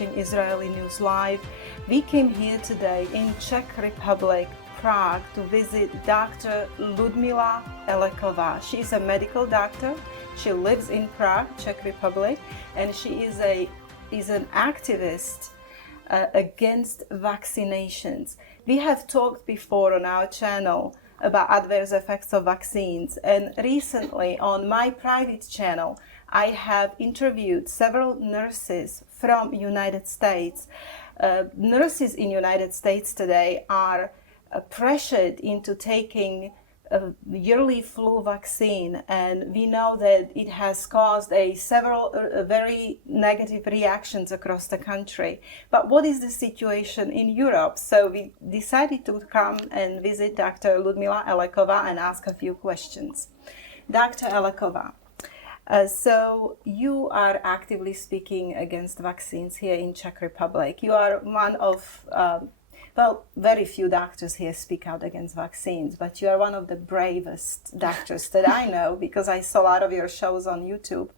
watching Israeli News Live. We came here today in Czech Republic, Prague, to visit Dr. Ludmila Elekova. She is a medical doctor. She lives in Prague, Czech Republic, and she is an activist against vaccinations. We have talked before on our channel about adverse effects of vaccines, and recently on my private channel I have interviewed several nurses from United States. Nurses in United States today are pressured into taking a yearly flu vaccine, and we know that it has caused several very negative reactions across the country. But what is the situation in Europe? So we decided to come and visit Dr. Ludmila Elekova and ask a few questions. Dr. Elekova, so you are actively speaking against vaccines here in Czech Republic. You are one of very few doctors here speak out against vaccines, but you are one of the bravest doctors that I know, because I saw a lot of your shows on YouTube,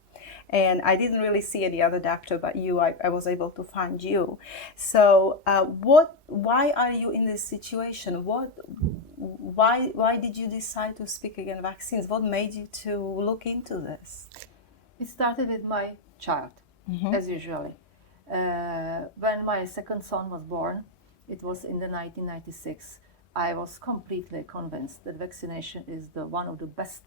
and I didn't really see any other doctor but you. I was able to find you. So why are you in this situation? Why did you decide to speak against vaccines? What made you to look into this? It started with my child, as usually. When my second son was born, it was in the 1996. I was completely convinced that vaccination is one of the best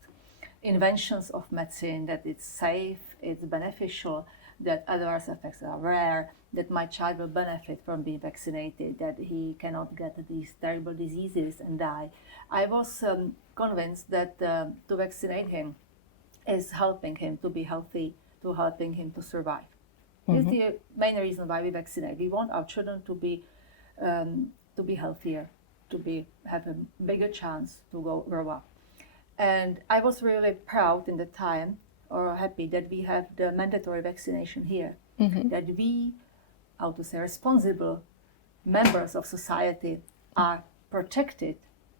inventions of medicine, that it's safe, it's beneficial, that adverse effects are rare, that my child will benefit from being vaccinated, that he cannot get these terrible diseases and die. I was convinced that to vaccinate him is helping him to be healthy, to helping him to survive. This is the main reason why we vaccinate. We want our children to be healthier, to have a bigger chance to grow up. And I was really proud in the time, or happy, that we have the mandatory vaccination here, that we, responsible members of society are protected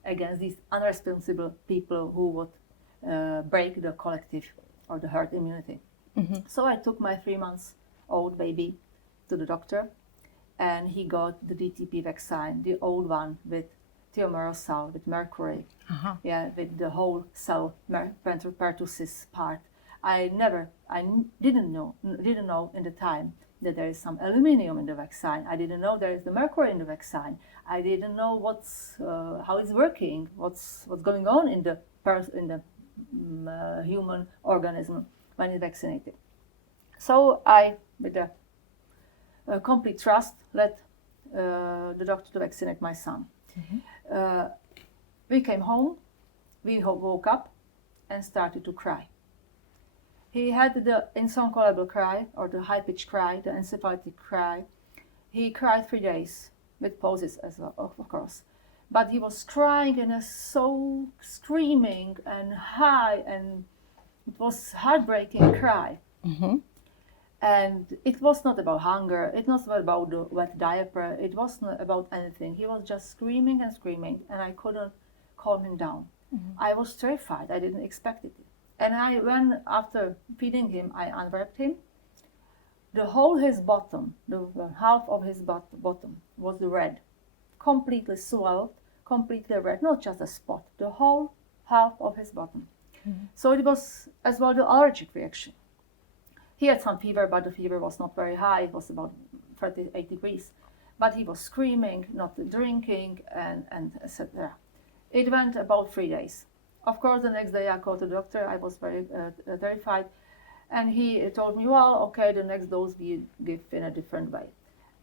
against these unresponsible people who would break the collective or the herd immunity. So I took my 3-month-old baby to the doctor, and he got the DTP vaccine, the old one with thimerosal, with mercury, with the whole cell pertussis part. I didn't know in the time that there is some aluminum in the vaccine. I didn't know there is the mercury in the vaccine. I didn't know how it's working, what's going on in the human organism when it's vaccinated. So I, with a complete trust, let the doctor to vaccinate my son. We came home, we woke up and started to cry. He had the inconsolable cry, or the high-pitched cry, the encephalitic cry. He cried 3 days, with pauses as well, of course. But he was crying and so screaming and high, and it was heartbreaking cry. And it was not about hunger, it was not about the wet diaper, it wasn't about anything. He was just screaming and screaming, and I couldn't calm him down. I was terrified, I didn't expect it. And when after feeding him, I unwrapped him. The whole his bottom, the half of his bottom was red, completely swelled, completely red, not just a spot, the whole half of his bottom. So it was as well the allergic reaction. He had some fever, but the fever was not very high. It was about 38 degrees. But he was screaming, not drinking, and etc. It went about 3 days. Of course, the next day I called the doctor. I was very terrified. And he told me, well, okay, the next dose we give in a different way.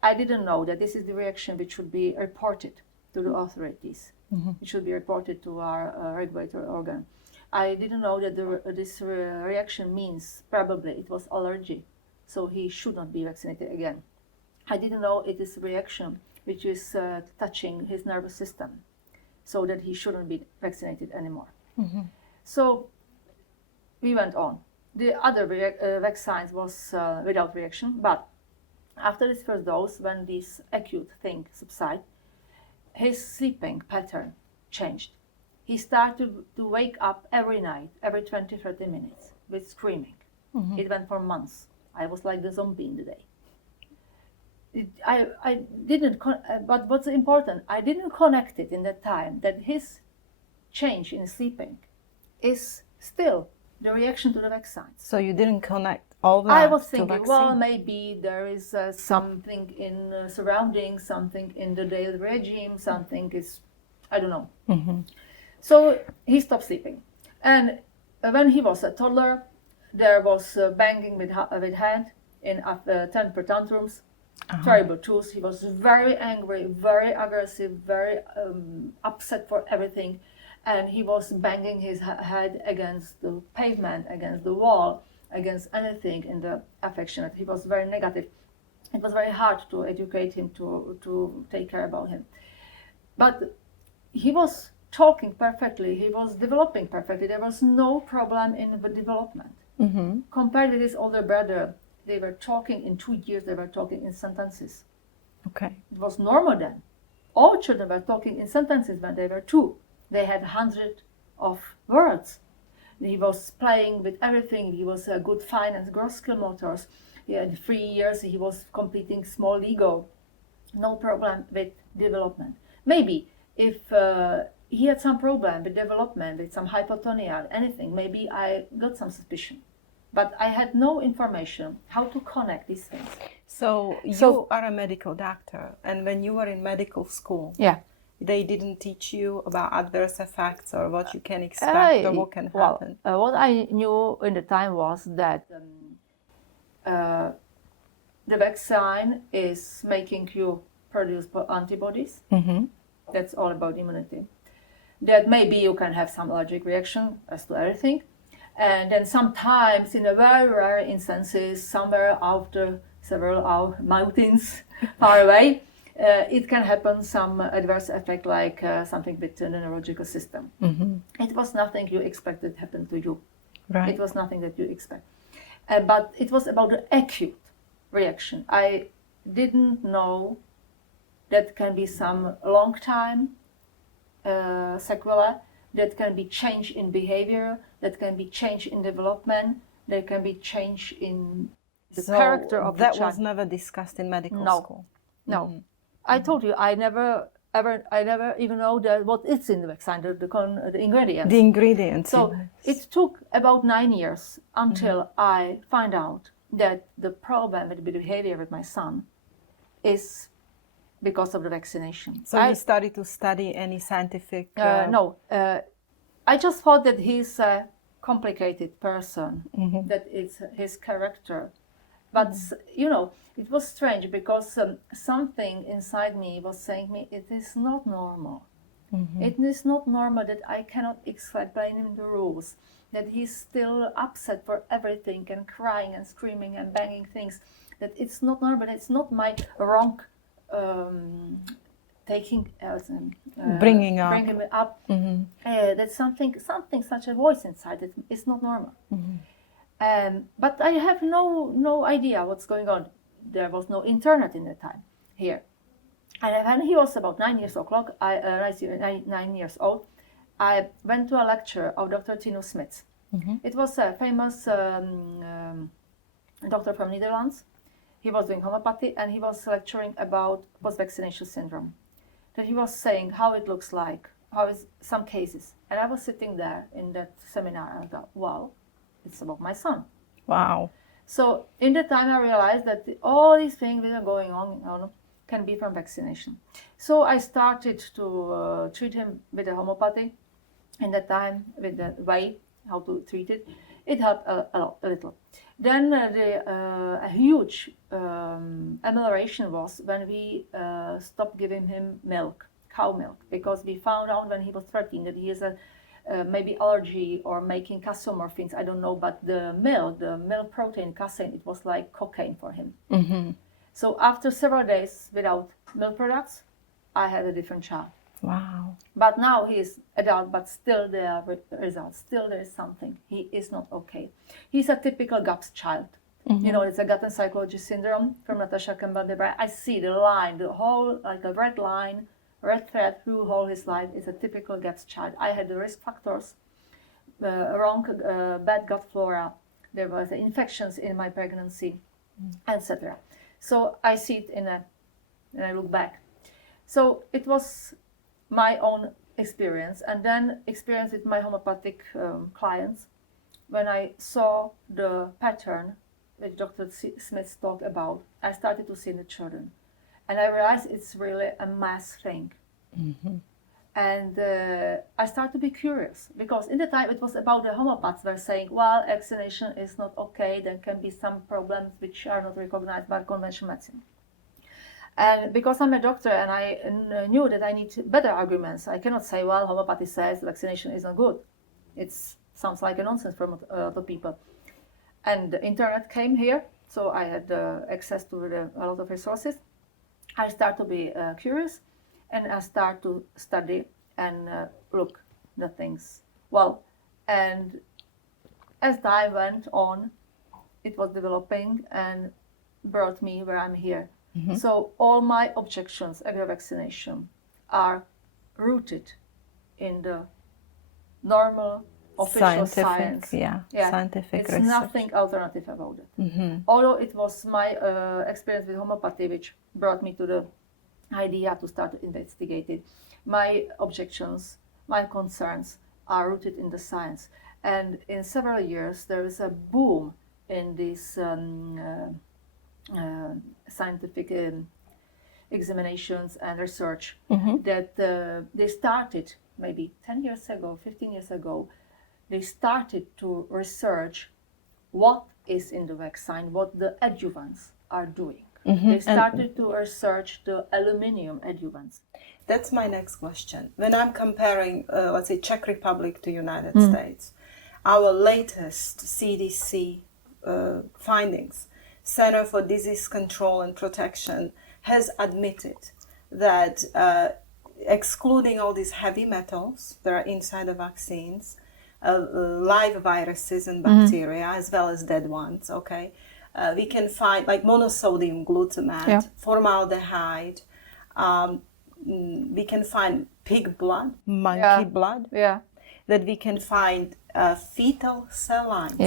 I didn't know that this is the reaction which should be reported to the authorities. It should be reported to our regulatory organ. I didn't know that this reaction means probably it was allergy, so he should not be vaccinated again. I didn't know it is a reaction which is touching his nervous system, so that he shouldn't be vaccinated anymore. So we went on. The other vaccines was without reaction, but after his first dose, when this acute thing subsided, his sleeping pattern changed. He started to wake up every night, every 20-30 minutes, with screaming. It went for months. I was like the zombie in the day. I didn't, but what's important, I didn't connect it in that time that his change in sleeping is still the reaction to the vaccines. So you didn't connect all that I was to thinking, vaccine? well, maybe there is something in surroundings, something in the daily regime, something is, I don't know. Mm-hmm. So he stopped sleeping. And when he was a toddler, there was banging with head in temper tantrums, terrible tools. He was very angry, very aggressive, very upset for everything. And he was banging his head against the pavement, against the wall, against anything in the affectionate. He was very negative. It was very hard to educate him, to take care about him. But he was talking perfectly. He was developing perfectly. There was no problem in the development. Mm-hmm. Compared with his older brother, they were talking in 2 years, they were talking in sentences. Okay. It was normal then. All children were talking in sentences when they were 2. They had hundreds of words. He was playing with everything. He was a good finance, gross skill motors. He had 3 years, he was completing small Lego. No problem with development. Maybe if he had some problem with development, with some hypotonia, anything, maybe I got some suspicion. But I had no information how to connect these things. So you are a medical doctor, and when you were in medical school, Yeah, they didn't teach you about adverse effects or what you can expect or what can happen? What I knew in the time was that the vaccine is making you produce antibodies. Mm-hmm. That's all about immunity. That maybe you can have some allergic reaction as to everything. And then sometimes, in a very rare instances, somewhere after several mountains far away, it can happen some adverse effect like something with the neurological system. Mm-hmm. It was nothing you expected happen to you. Right. It was nothing that you expect. But it was about the acute reaction. I didn't know that can be some long time sequelae, that can be change in behavior, that can be change in development, there can be change in the character of the child. That was never discussed in medical school? No. Mm-hmm. I told you, I never even know what is in the vaccine, the ingredients. The ingredients. So it took about 9 years until I find out that the problem with the behavior with my son is because of the vaccination. So you started to study any scientific... No. I just thought that he's a complicated person, that it's his character. But, you know, it was strange because something inside me was saying me, it is not normal. It is not normal that I cannot explain him the rules, that he's still upset for everything and crying and screaming and banging things, that it's not normal, it's not my wrong bringing him up. That's something such a voice inside that is not normal. But I have no idea what's going on. There was no internet in the time here. And when he was about 9 years old, I went to a lecture of Dr. Tino Smits. It was a famous doctor from Netherlands. He was doing homeopathy and he was lecturing about post-vaccination syndrome. That he was saying how it looks like, how is some cases. And I was sitting there in that seminar and I thought, wow, it's about my son. Wow. So in that time I realized that all these things that are going on can be from vaccination. So I started to treat him with the homeopathy. In that time, with the way how to treat it, it helped a little. Then a huge amelioration was when we stopped giving him milk, cow milk, because we found out when he was 13 that he has a maybe allergy or making casomorphins, I don't know, but the milk protein, casein, it was like cocaine for him. So after several days without milk products, I had a different child. Wow. But now he is adult, but still there are results. Still there is something. He is not okay. He's a typical GAPS child. You know, it's a gut and psychology syndrome from Natasha Campbell-Debray. I see the line, the whole, like a red line, red thread through all his life. It's a typical GAPS child. I had the risk factors, wrong, bad gut flora. There was infections in my pregnancy, etc. So I see it and I look back. So it was my own experience, and then experience with my homeopathic clients. When I saw the pattern which Dr. Smith talked about, I started to see in the children. And I realized it's really a mass thing. Mm-hmm. And I started to be curious, because in the time it was about the homeopaths were saying, well, vaccination is not okay, there can be some problems which are not recognized by conventional medicine. And because I'm a doctor and I knew that I need better arguments, I cannot say, well, homeopathy says vaccination is not good. It sounds like a nonsense for the people. And the internet came here, so I had access to a lot of resources. I start to be curious, and I start to study and look the things. Well, and as time went on, it was developing and brought me where I'm here. Mm-hmm. So all my objections against vaccination are rooted in the normal official science. Scientific it's research. Nothing alternative about it. Mm-hmm. Although it was my experience with homeopathy which brought me to the idea to start to investigate it. My objections, my concerns are rooted in the science. And in several years there is a boom in this scientific examinations and research. Mm-hmm. That they started maybe 10 years ago, 15 years ago. They started to research what is in the vaccine, what the adjuvants are doing. Mm-hmm. They started to research the aluminium adjuvants. That's my next question. When I'm comparing, let's say, Czech Republic to United States, our latest CDC findings, Center for Disease Control and Protection, has admitted that excluding all these heavy metals that are inside the vaccines, live viruses and bacteria, as well as dead ones, okay? We can find like monosodium glutamate, formaldehyde, we can find pig blood, monkey blood, that we can find fetal cell lines.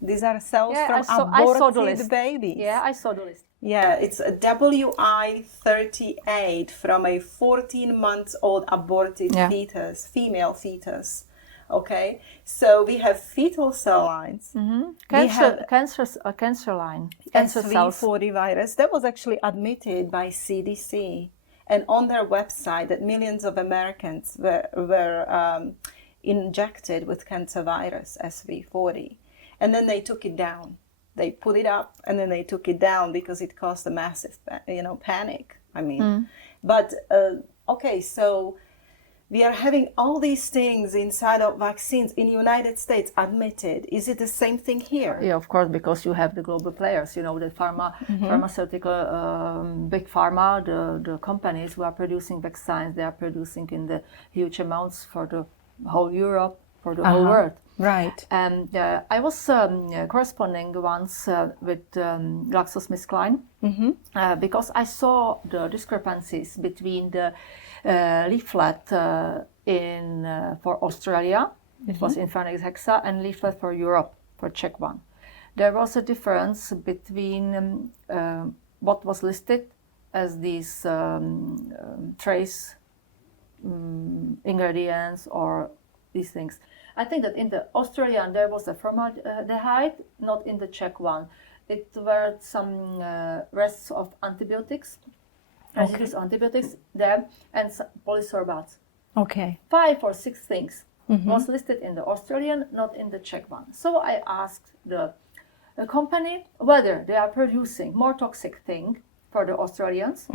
These are cells from aborted babies. I saw the list. It's a WI38 from a 14-month-old aborted fetus, female fetus. Okay, so we have fetal cell lines. Mm-hmm. Cancer line. Cancer cells. SV40 virus that was actually admitted by CDC, and on their website that millions of Americans were injected with cancer virus SV40, and then they took it down. They put it up and then they took it down because it caused a massive, panic. I mean, but okay, so we are having all these things inside of vaccines in the United States admitted. Is it the same thing here? Yeah, of course, because you have the global players, the pharmaceutical, big pharma, the companies who are producing vaccines, they are producing in the huge amounts for the whole Europe, for the whole world. Right. And I was corresponding once with GlaxoSmithKline because I saw the discrepancies between the leaflet for Australia, it was in Pharma Hexa, and leaflet for Europe, for Czech one. There was a difference between what was listed as these trace ingredients or these things. I think that in the Australian there was a formaldehyde, not in the Czech one. It were some rests of antibiotics, residues of antibiotics there, and polysorbates. Okay. 5 or 6 things was listed in the Australian, not in the Czech one. So I asked the company whether they are producing more toxic thing for the Australians,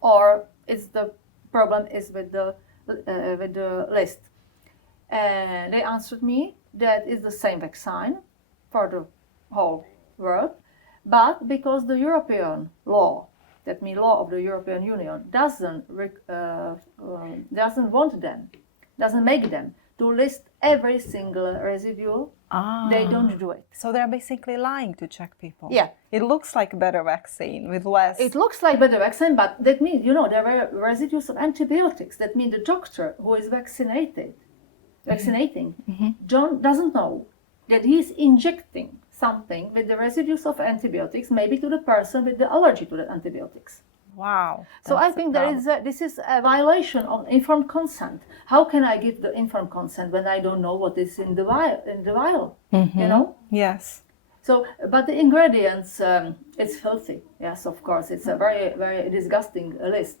or is the problem is with the list. And they answered me that it's the same vaccine for the whole world, but because the European law, that means law of the European Union, doesn't make them to list every single residue, they don't do it. So they're basically lying to Czech people. Yeah. It looks like a better vaccine with less... It looks like better vaccine, but that means, there were residues of antibiotics. That means the doctor who is vaccinating, doesn't know that he's injecting something with the residues of antibiotics, maybe to the person with the allergy to the antibiotics. Wow. So I think this is a violation of informed consent. How can I give the informed consent when I don't know what is in the vial? You know? Yes. So, but the ingredients, it's filthy. Yes, of course, it's a very, very disgusting list.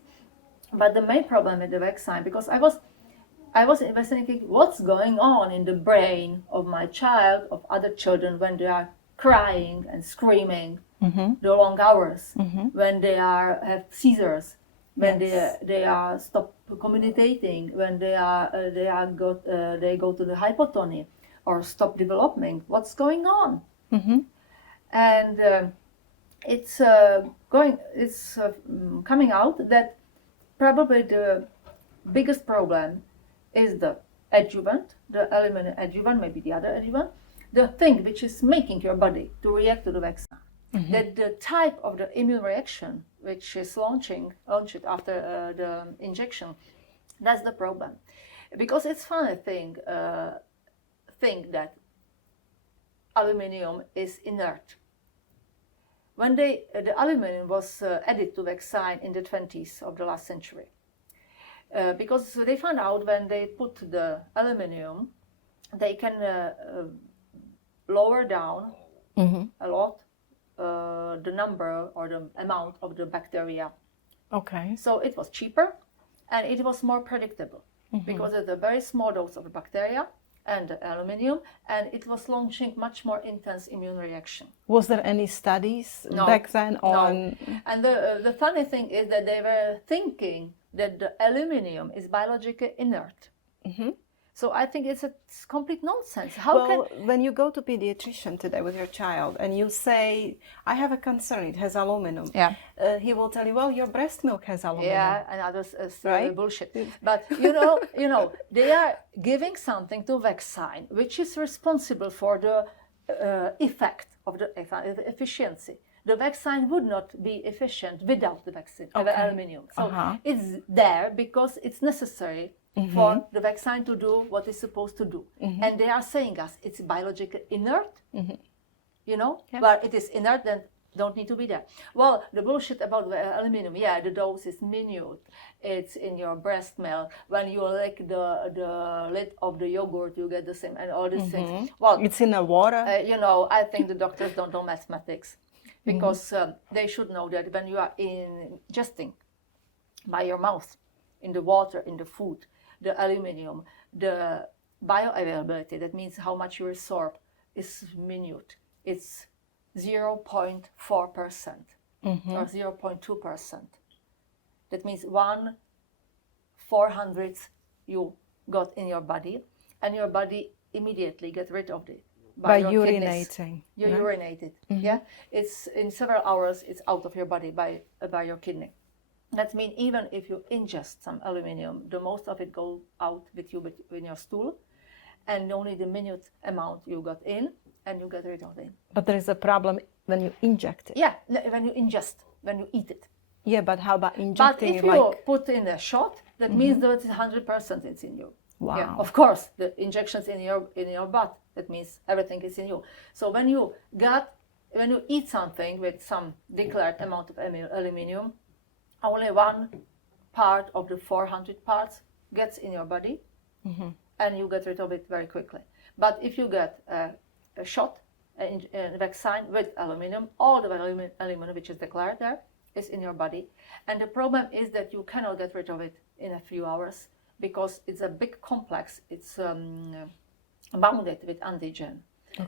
But the main problem with the vaccine, because I was investigating what's going on in the brain of my child, of other children when they are crying and screaming, the long hours, when they have seizures, when they are stop communicating, when they go to the hypotony or stop developing. What's going on? And it's coming out that probably the biggest problem is the adjuvant, the aluminum adjuvant, maybe the other adjuvant, the thing which is making your body to react to the vaccine. That the type of the immune reaction which is launched after the injection, that's the problem. Because it's funny thing that aluminium is inert. When the aluminum was added to vaccine in the 20s of the last century, because they found out when they put the aluminum, they can lower down a lot the number or the amount of the bacteria. Okay. So it was cheaper and it was more predictable because of the very small dose of the bacteria and the aluminum, and it was launching much more intense immune reaction. Was there any studies back then on? No. And the funny thing is that they were thinking that the aluminum is biologically inert. So I think it's complete nonsense. When you go to pediatrician today with your child and you say, I have a concern, it has aluminum, he will tell you, well, your breast milk has aluminum. Yeah, and others right? Bullshit. But you know, they are giving something to vaccine, which is responsible for the effect of the efficiency. The vaccine would not be efficient without the vaccine, the aluminum. So it's there because it's necessary for the vaccine to do what it's supposed to do. And they are saying us it's biologically inert, you know, but it is inert, then don't need to be there. Well, the bullshit about the aluminum, the dose is minute. It's in your breast milk. When you lick the lid of the yogurt, you get the same, and all these things. Well, it's in the water. I think the doctors don't know mathematics because they should know that when you are ingesting by your mouth in the water, in the food, the aluminum, the bioavailability, that means how much you absorb, is minute. It's 0.4% or 0.2%. That means 1/400th you got in your body, and your body immediately get rid of it by your urinating. Kidneys. You urinate it. It's in several hours. It's out of your body by your kidney. That means even if you ingest some aluminum, the most of it goes out with you in your stool, and only the minute amount you got in, and you get rid of it. But there is a problem when you inject it. Yeah, when you ingest, when you eat it. Yeah, but how about injecting it? But if you put in a shot, that means that it's 100% it's in you. Wow. Yeah, of course, the injections in your butt, that means everything is in you. So when you eat something with some declared amount of aluminum, only one part of the 400 parts gets in your body, and you get rid of it very quickly. But if you get a shot, a vaccine with aluminum, all the aluminum which is declared there is in your body. And the problem is that you cannot get rid of it in a few hours because it's a big complex. It's bounded with antigen,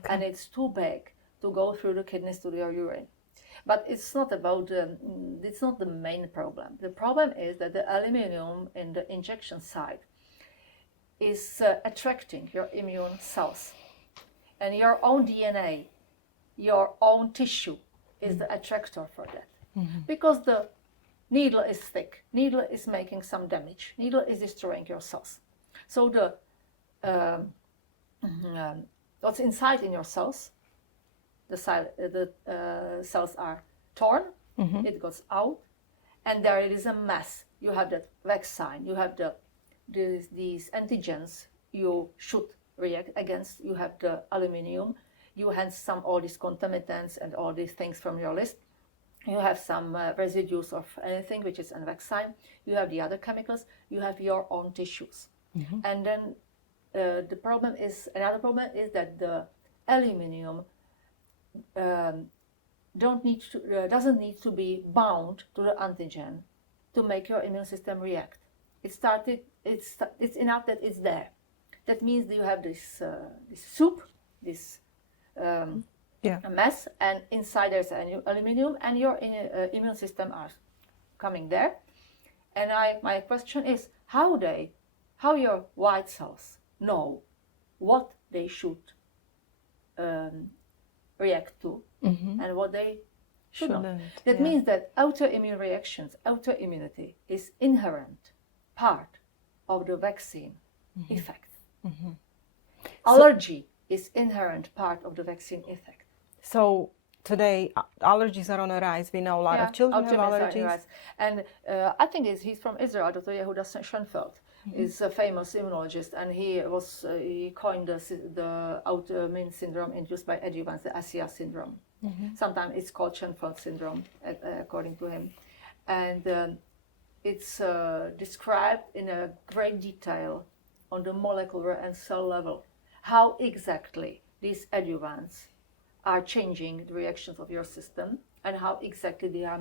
and it's too big to go through the kidneys to your urine. But it's not it's not the main problem. The problem is that the aluminum in the injection site is attracting your immune cells. And your own DNA, your own tissue is the attractor for that. Because the needle is thick, needle is making some damage, needle is destroying your cells. So what's inside in your cells, the cells are torn, it goes out, and there it is a mess. You have that vaccine, you have these antigens you should react against, you have the aluminum, you hand some all these contaminants and all these things from your list. You have some residues of anything which is a vaccine. You have the other chemicals. You have your own tissues. And then another problem is that the aluminium doesn't need to be bound to the antigen to make your immune system react. It's enough that it's there. That means you have this soup, this a mess, and inside there's aluminum, and your immune system are coming there. And my question is how your white cells know what they should react to and what they shouldn't. That means that autoimmune reactions, autoimmunity is inherent part of the vaccine effect. Allergy is inherent part of the vaccine effect. So today allergies are on a rise. We know a lot of children have allergies. And I think he's from Israel, Dr. Yehuda Schoenfeld. Is a famous immunologist, and he coined the autoimmune syndrome induced by adjuvants, the ASIA syndrome. Sometimes it's called Schoenfeld syndrome, according to him. And it's described in a great detail on the molecular and cell level how exactly these adjuvants are changing the reactions of your system and how exactly they are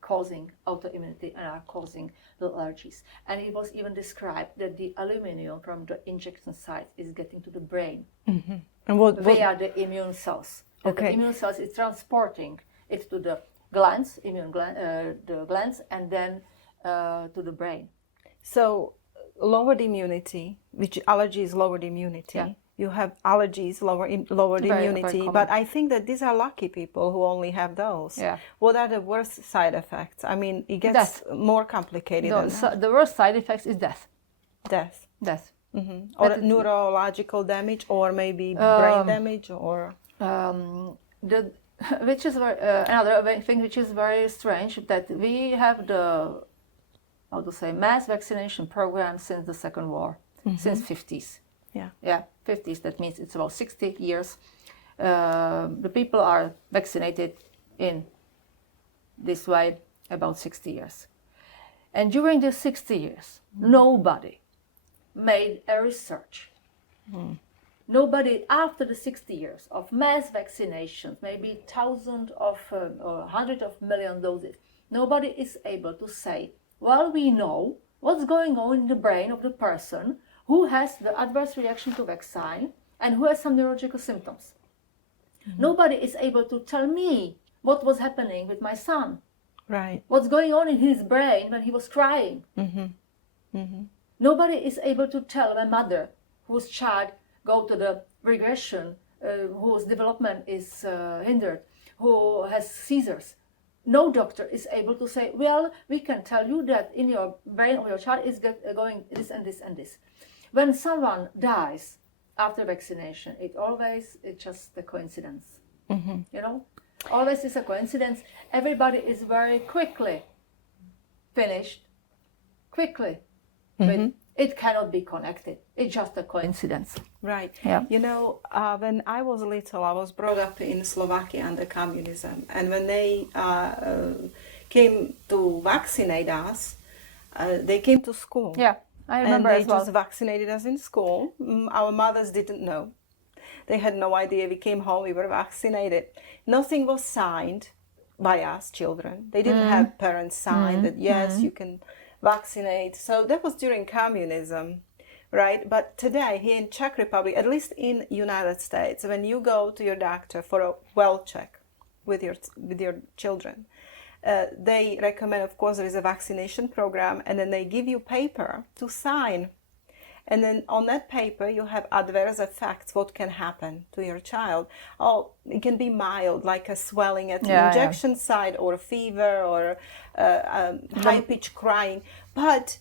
causing autoimmunity and are causing the allergies. And it was even described that the aluminum from the injection site is getting to the brain and what via the immune cells. And the immune cells is transporting it to the glands, the glands, and then to the brain. So lowered immunity, which allergy is lowered immunity. You have allergies, lowered immunity, very but I think that these are lucky people who only have those. What are the worst side effects? I mean, it gets more complicated. The worst side effects is death. Death. Or neurological damage, or maybe brain damage, or which is another thing which is very strange, that we have the mass vaccination program since the Second War, since 50s. 50s. That means it's about 60 years. The people are vaccinated in this way about 60 years. And during the 60 years, nobody made a research. Nobody, after the 60 years of mass vaccinations, maybe thousands of or hundreds of million doses, nobody is able to say, well, we know what's going on in the brain of the person who has the adverse reaction to vaccine and who has some neurological symptoms. Nobody is able to tell me what was happening with my son. What's going on in his brain when he was crying. Nobody is able to tell my mother whose child go to the regression, whose development is hindered, who has seizures. No doctor is able to say, well, we can tell you that in your brain of your child is going this and this and this. When someone dies after vaccination, it's just a coincidence. Always is a coincidence. Everybody is very quickly finished, but it cannot be connected. It's just a coincidence. When I was little, I was brought up in Slovakia under communism, and when they came to vaccinate us, they came to school. I remember and as well. Just vaccinated us in school. Our mothers didn't know. They had no idea. We came home, we were vaccinated. Nothing was signed by us children. They didn't have parents sign that, yes, you can vaccinate. So that was during communism, right? But today, here in Czech Republic, at least in United States, when you go to your doctor for a well check with your children, they recommend, of course, there is a vaccination program, and then they give you paper to sign. And then on that paper, you have adverse effects, what can happen to your child. Oh, it can be mild, like a swelling at the injection site, or fever, or high-pitched crying. But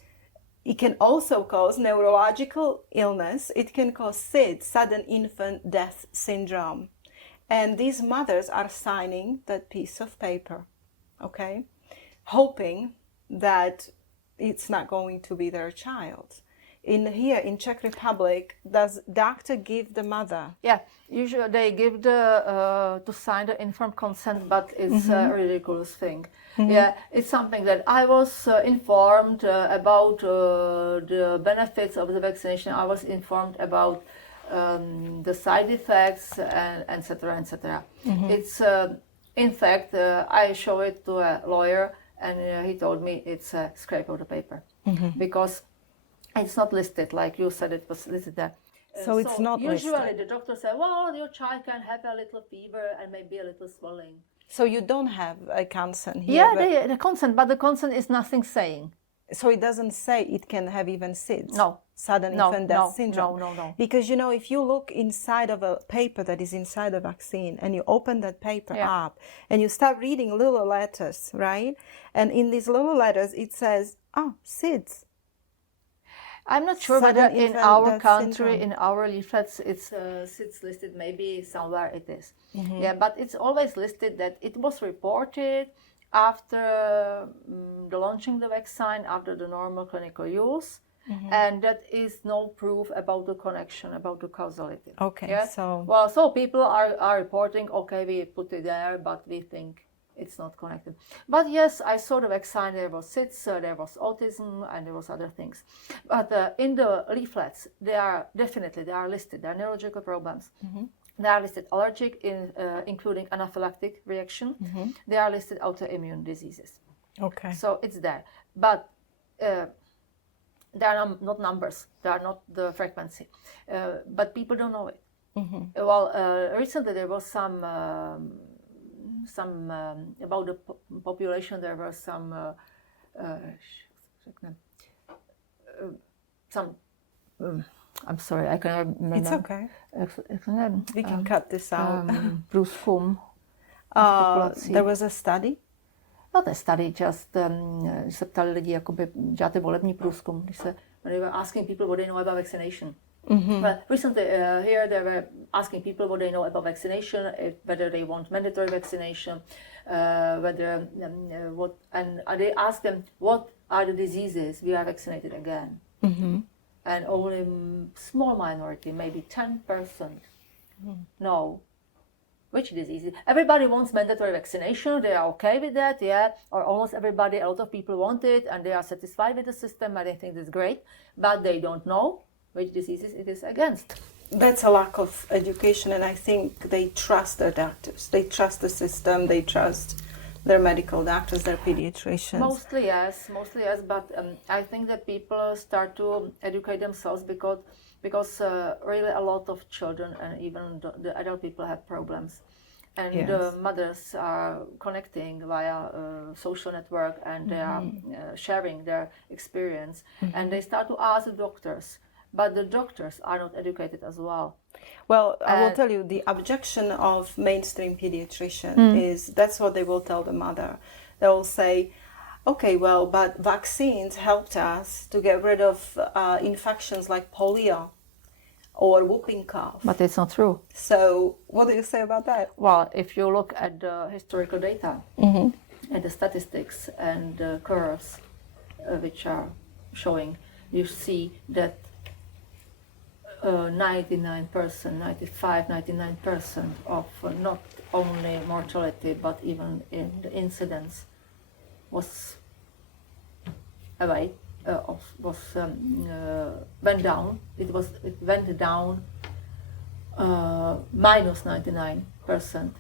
it can also cause neurological illness. It can cause SID, sudden infant death syndrome. And these mothers are signing that piece of paper, hoping that it's not going to be their child. in Czech Republic, does doctor give the mother? Yeah, usually they give the to sign the informed consent, but it's a ridiculous thing. Yeah, it's something that I was informed about the benefits of the vaccination. I was informed about the side effects and etc. etc. It's in fact I show it to a lawyer, and he told me it's a scrape of the paper because it's not listed like you said it was listed there. So it's not usually listed. the doctor said, well, your child can have a little fever and maybe a little swelling. So you don't have a consent here. Yeah, the consent, but the consent is nothing saying. So it doesn't say it can have even SIDS. No. Sudden infant death syndrome. No. Because if you look inside of a paper that is inside a vaccine, and you open that paper up, and you start reading little letters, right? And in these little letters it says, SIDS. I'm not sure whether in our country, in our leaflets, it's listed. Maybe somewhere it is. Yeah, but it's always listed that it was reported after the launching the vaccine, after the normal clinical use, and that is no proof about the connection, about the causality. Okay, yeah? So people are reporting, okay, we put it there, but we think it's not connected. But yes, I saw the vaccine, there was SIDS, there was autism, and there was other things. But in the leaflets, they are listed. There are neurological problems. They are listed allergic, including anaphylactic reaction. They are listed autoimmune diseases. Okay. So it's there. But they are not numbers. They are not the frequency. But people don't know it. Well, recently there was some about the population. There were some I'm sorry, I cannot remember. It's okay. We can cut this out. Průzkum. There was a study? Not a study, just se ptali lidi, jakoby děláte volební průzkum, když they were asking people what they know about vaccination. Well, recently here they were asking people what they know about vaccination, whether they want mandatory vaccination, whether and they asked them what are the diseases we are vaccinated again, and only small minority, maybe 10%, know which diseases. Everybody wants mandatory vaccination. They are okay with that, or almost everybody. A lot of people want it, and they are satisfied with the system, and they think it's great, but they don't know which diseases it is against. That's a lack of education, and I think they trust their doctors. They trust the system. They trust their medical doctors, their pediatricians. Mostly yes, but I think that people start to educate themselves because really a lot of children and even the adult people have problems. And the mothers are connecting via social network, and they are sharing their experience. And they start to ask the doctors, but the doctors are not educated as well. Well, I will tell you, the objection of mainstream pediatrician is that's what they will tell the mother. They will say, okay, well, but vaccines helped us to get rid of infections like polio or whooping cough. But it's not true. So what do you say about that? Well, if you look at the historical data and the statistics and the curves which are showing, you see that 99%, 99% of not only mortality but even in the incidence was went down. It went down minus 99%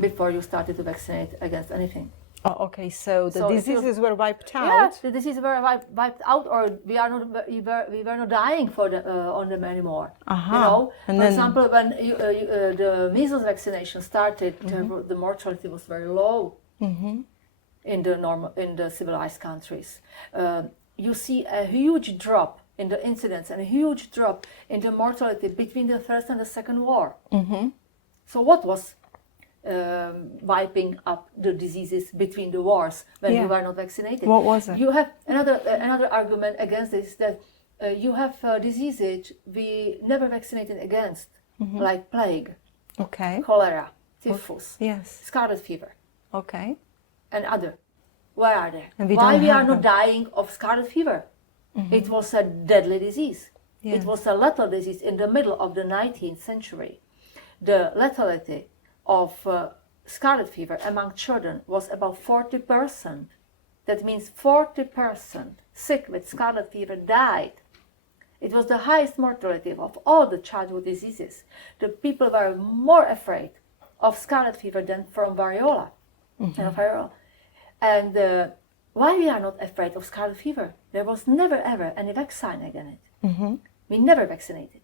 before you started to vaccinate against anything. Oh, okay. So the diseases were wiped out. Yeah, the diseases were wiped out, or we were not dying on them anymore. You know, for example, when the measles vaccination started, the mortality was very low in the civilized countries. You see a huge drop in the incidence and a huge drop in the mortality between the first and the second war. So what was wiping up the diseases between the wars when we were not vaccinated? What was it? You have another argument against this, that you have diseases we never vaccinated against, like plague, cholera, typhus, scarlet fever, and other. Where are they? And Why we are not dying of scarlet fever? It was a deadly disease. Yes. It was a lethal disease in the middle of the 19th century. The lethality of scarlet fever among children was about 40%. That means 40% sick with scarlet fever died. It was the highest mortality of all the childhood diseases. The people were more afraid of scarlet fever than from variola. And why we are not afraid of scarlet fever? There was never ever any vaccine against it. We never vaccinated.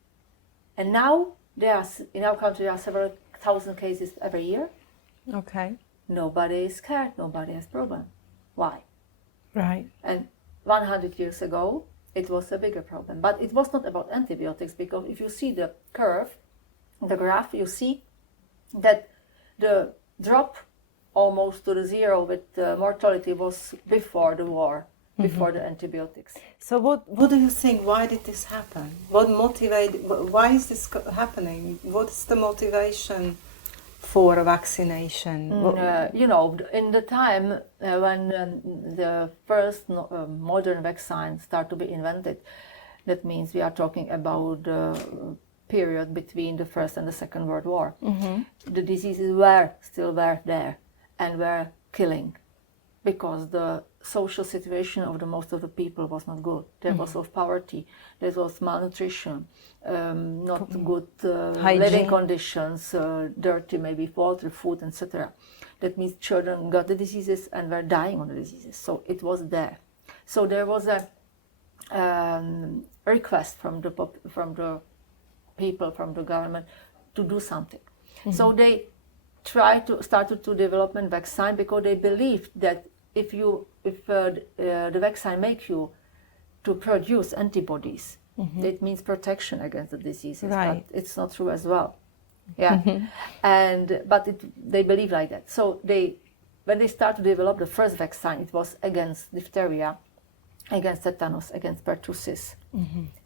And now in our country there are several thousand cases every year. Okay. Nobody is scared, nobody has problem. Why? Right. And 100 years ago, it was a bigger problem. But it was not about antibiotics, because if you see the curve, the graph, you see that the drop almost to the zero with mortality was before the war, before the antibiotics. So what do you think? Why did this happen? Why is this happening? What's the motivation for a vaccination? In the time when the first modern vaccines start to be invented, that means we are talking about the period between the First and the Second World War. The diseases were still there and were killing, because the social situation of the most of the people was not good. There was of poverty, there was malnutrition, not good living conditions, dirty maybe water, food, etc. That means children got the diseases and were dying of the diseases. So it was there. So there was a request from the people, from the government, to do something. So they started to develop a vaccine, because they believed that if the vaccine makes you to produce antibodies, it means protection against the diseases. Right. But it's not true as well. Yeah. But they believe like that. So when they started to develop the first vaccine, it was against diphtheria, against tetanus, against pertussis,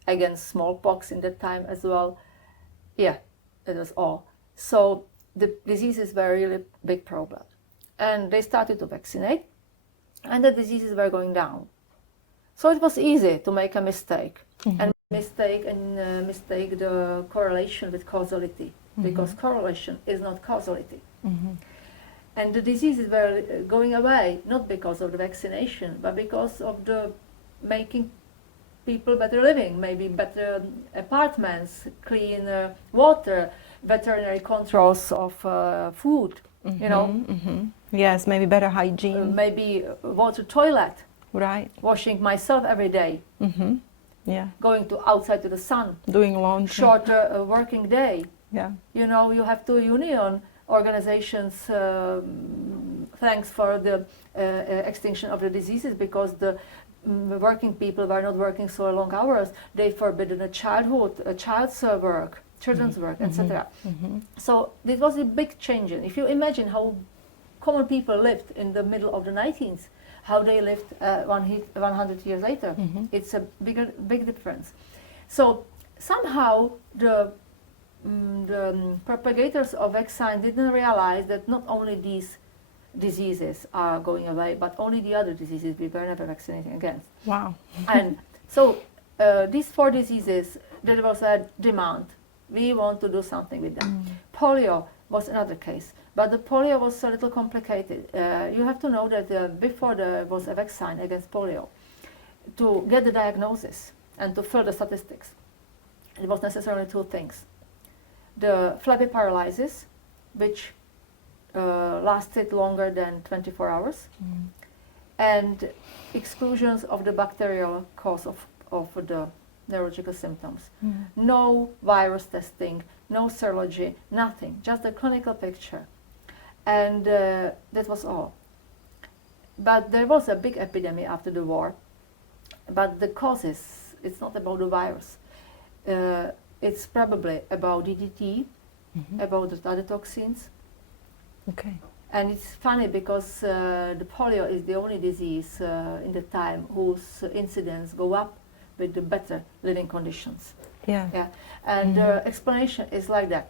against smallpox in that time as well. Yeah, it was all. So the diseases were really a big problem. And they started to vaccinate, and the diseases were going down. So it was easy to make a mistake, and mistake the correlation with causality, because correlation is not causality. And the diseases were going away, not because of the vaccination, but because of the making people better living, maybe better apartments, clean water, veterinary controls of food, Yes, maybe better hygiene. Maybe water toilet, Right. washing myself every day, Yeah. going outside to the sun, Doing laundry. shorter working day. Yeah. You have two union organizations, thanks for the extinction of the diseases, because the working people were not working so long hours. They forbidden child's work, children's work, etc. So this was a big change. If you imagine how common people lived in the middle of the 19th, how they lived 100 years later, it's a big difference. So somehow the propagators of vaccine didn't realize that not only these diseases are going away, but only the other diseases we were never vaccinating against. Wow. And so these 4 diseases, there was a demand. We want to do something with them. Polio was another case, but the polio was a little complicated. You have to know that before there was a vaccine against polio, to get the diagnosis and to fill the statistics, it was necessarily 2 things. The flabby paralysis, which lasted longer than 24 hours, and exclusions of the bacterial cause of the neurological symptoms. No virus testing, no serology, nothing, just the clinical picture. And that was all. But there was a big epidemic after the war, but the causes, it's not about the virus. It's probably about DDT, about the other toxins. Okay. And it's funny because the polio is the only disease in the time whose incidence go up with the better living conditions. Yeah. Yeah. And the explanation is like that.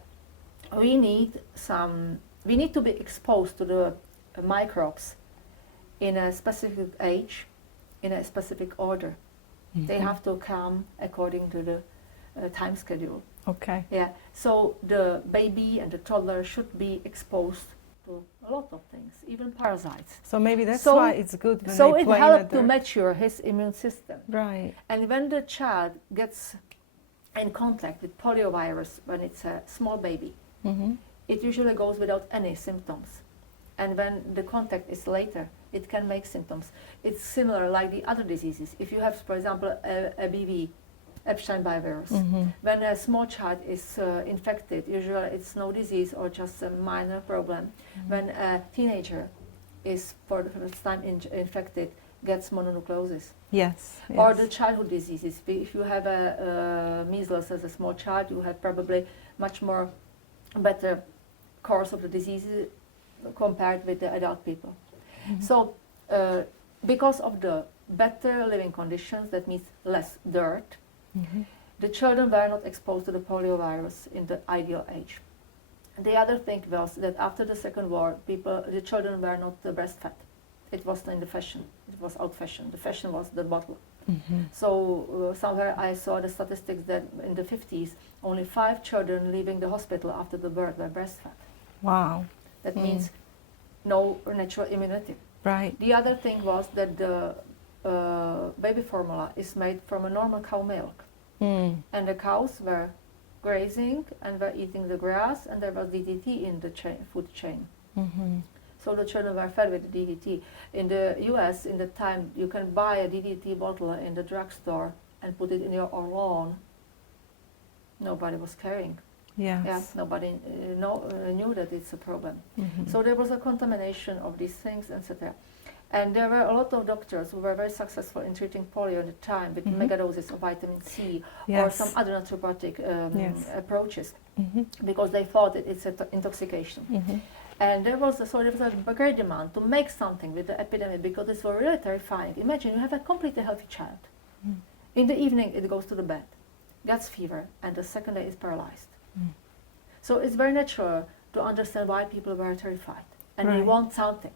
We need to be exposed to the microbes in a specific age, in a specific order. They have to come according to the time schedule. Okay. Yeah. So the baby and the toddler should be exposed to a lot of things, even parasites. So maybe that's So- why it's good when So they it play in helps the to dirt. mature his immune system. Right. And when the child gets in contact with poliovirus, when it's a small baby, Mm-hmm. it usually goes without any symptoms. And when the contact is later, it can make symptoms. It's similar like the other diseases. If you have, for example, a BV, Epstein-Barr virus, Mm-hmm. when a small child is infected, usually it's no disease or just a minor problem. When a teenager is for the first time infected, gets mononucleosis. Yes. Or the childhood diseases. If you have a measles as a small child, you have probably much more better course of the disease compared with the adult people. So because of the better living conditions, that means less dirt, Mm-hmm. the children were not exposed to the poliovirus in the ideal age. The other thing was that after the Second War, the children were not breastfed. It was in the fashion. It was out fashion. The fashion was the bottle. Mm-hmm. So somewhere I saw the statistics that in the 50s, only 5 children leaving the hospital after the birth were breastfed. Wow. That Mm. means no natural immunity. Right. The other thing was that the baby formula is made from a normal cow milk. Mm. And the cows were grazing and were eating the grass, and there was DDT in the food chain. Mm-hmm. So the children were fed with DDT. In the US, in the time, you can buy a DDT bottle in the drugstore and put it in your own lawn. Nobody was caring. Yes. Yeah, nobody knew that it's a problem. Mm-hmm. So there was a contamination of these things, etc. And there were a lot of doctors who were very successful in treating polio at the time with Mhm. megadoses of vitamin C or Yes. some other naturopathic Yes. approaches, Mm-hmm. because they thought that it's an intoxication. Mm-hmm. And there was a great demand to make something with the epidemic, because it's really terrifying. Imagine you have a completely healthy child. Mm. In the evening it goes to the bed, gets fever, and the second day is paralyzed. Mm. So it's very natural to understand why people were terrified and they Right. want something.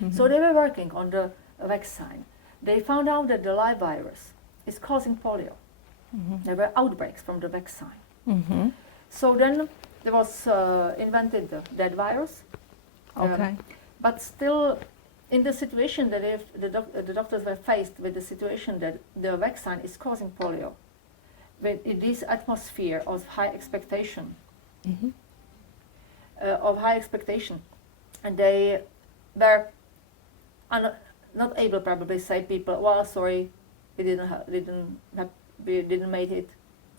Mm-hmm. So they were working on the vaccine. They found out that the live virus is causing polio. Mm-hmm. There were outbreaks from the vaccine. Mm-hmm. So then there was invented the dead virus. Okay. But still, in the situation that if the doctors were faced with the situation that the vaccine is causing polio, with this atmosphere of high expectation, Mm-hmm. and they were not able probably say people, well, sorry, we didn't make it,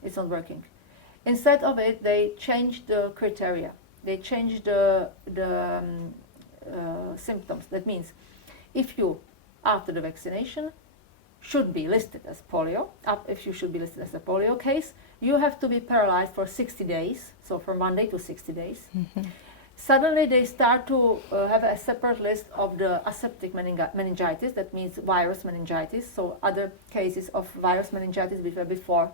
it's not working. Instead of it, they changed the criteria. They changed the symptoms. That means if you, after the vaccination, should be listed as polio, if you should be listed as a polio case, you have to be paralyzed for 60 days, so from 1 day to 60 days. Mm-hmm. Suddenly they start to have a separate list of the aseptic meningitis, that means virus meningitis, so other cases of virus meningitis which were before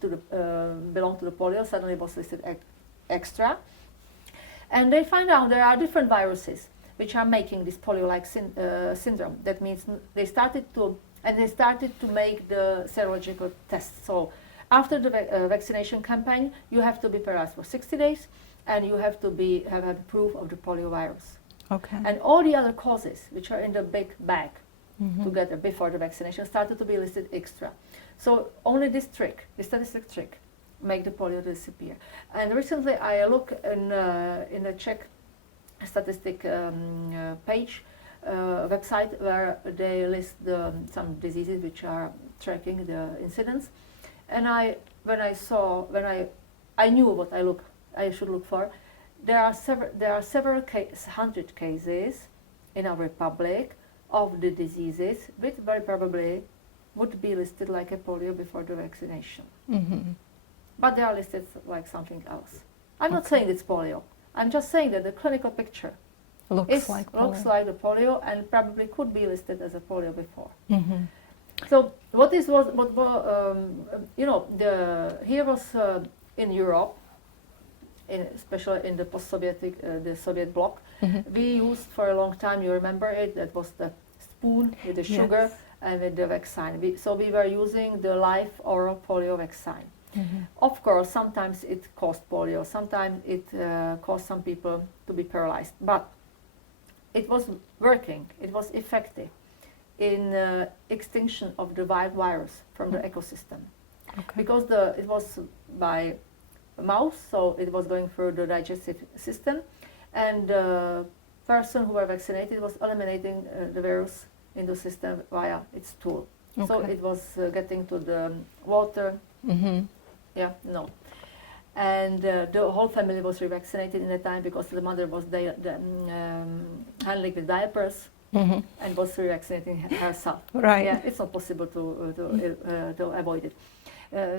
belong to the polio, suddenly was listed extra. And they find out there are different viruses which are making this polio-like syndrome. That means they started to make the serological tests. So after the vaccination campaign, you have to be paralyzed for 60 days, and you have to have proof of the poliovirus. Okay. And all the other causes, which are in the big bag Mm-hmm. together before the vaccination, started to be listed extra. So only this statistic trick, make the polio disappear. And recently I look in a Czech statistic page, website, where they list some diseases which are tracking the incidence. And I knew what I should look for. There are several hundred cases in our republic of the diseases which very probably would be listed like a polio before the vaccination. Mm-hmm. But they are listed like something else. I'm not saying it's polio. I'm just saying that the clinical picture Looks like the polio, and probably could be listed as a polio before. Mm-hmm. So here was in Europe, especially in the post-Sovietic, the Soviet bloc, Mm-hmm. we used for a long time, you remember it, that was the spoon with the sugar, and with the vaccine. So we were using the live oral polio vaccine. Of course, sometimes it caused polio, sometimes it caused some people to be paralyzed, but it was working, it was effective in extinction of the wild virus from the ecosystem. Okay. Because it was by mouth, so it was going through the digestive system, and the person who were vaccinated was eliminating the virus in the system via its stool. Okay. So it was getting to the water. Yeah, no. And the whole family was revaccinated in that time because the mother was handling the diapers and was revaccinating herself. Right. Yeah, it's not possible to avoid it.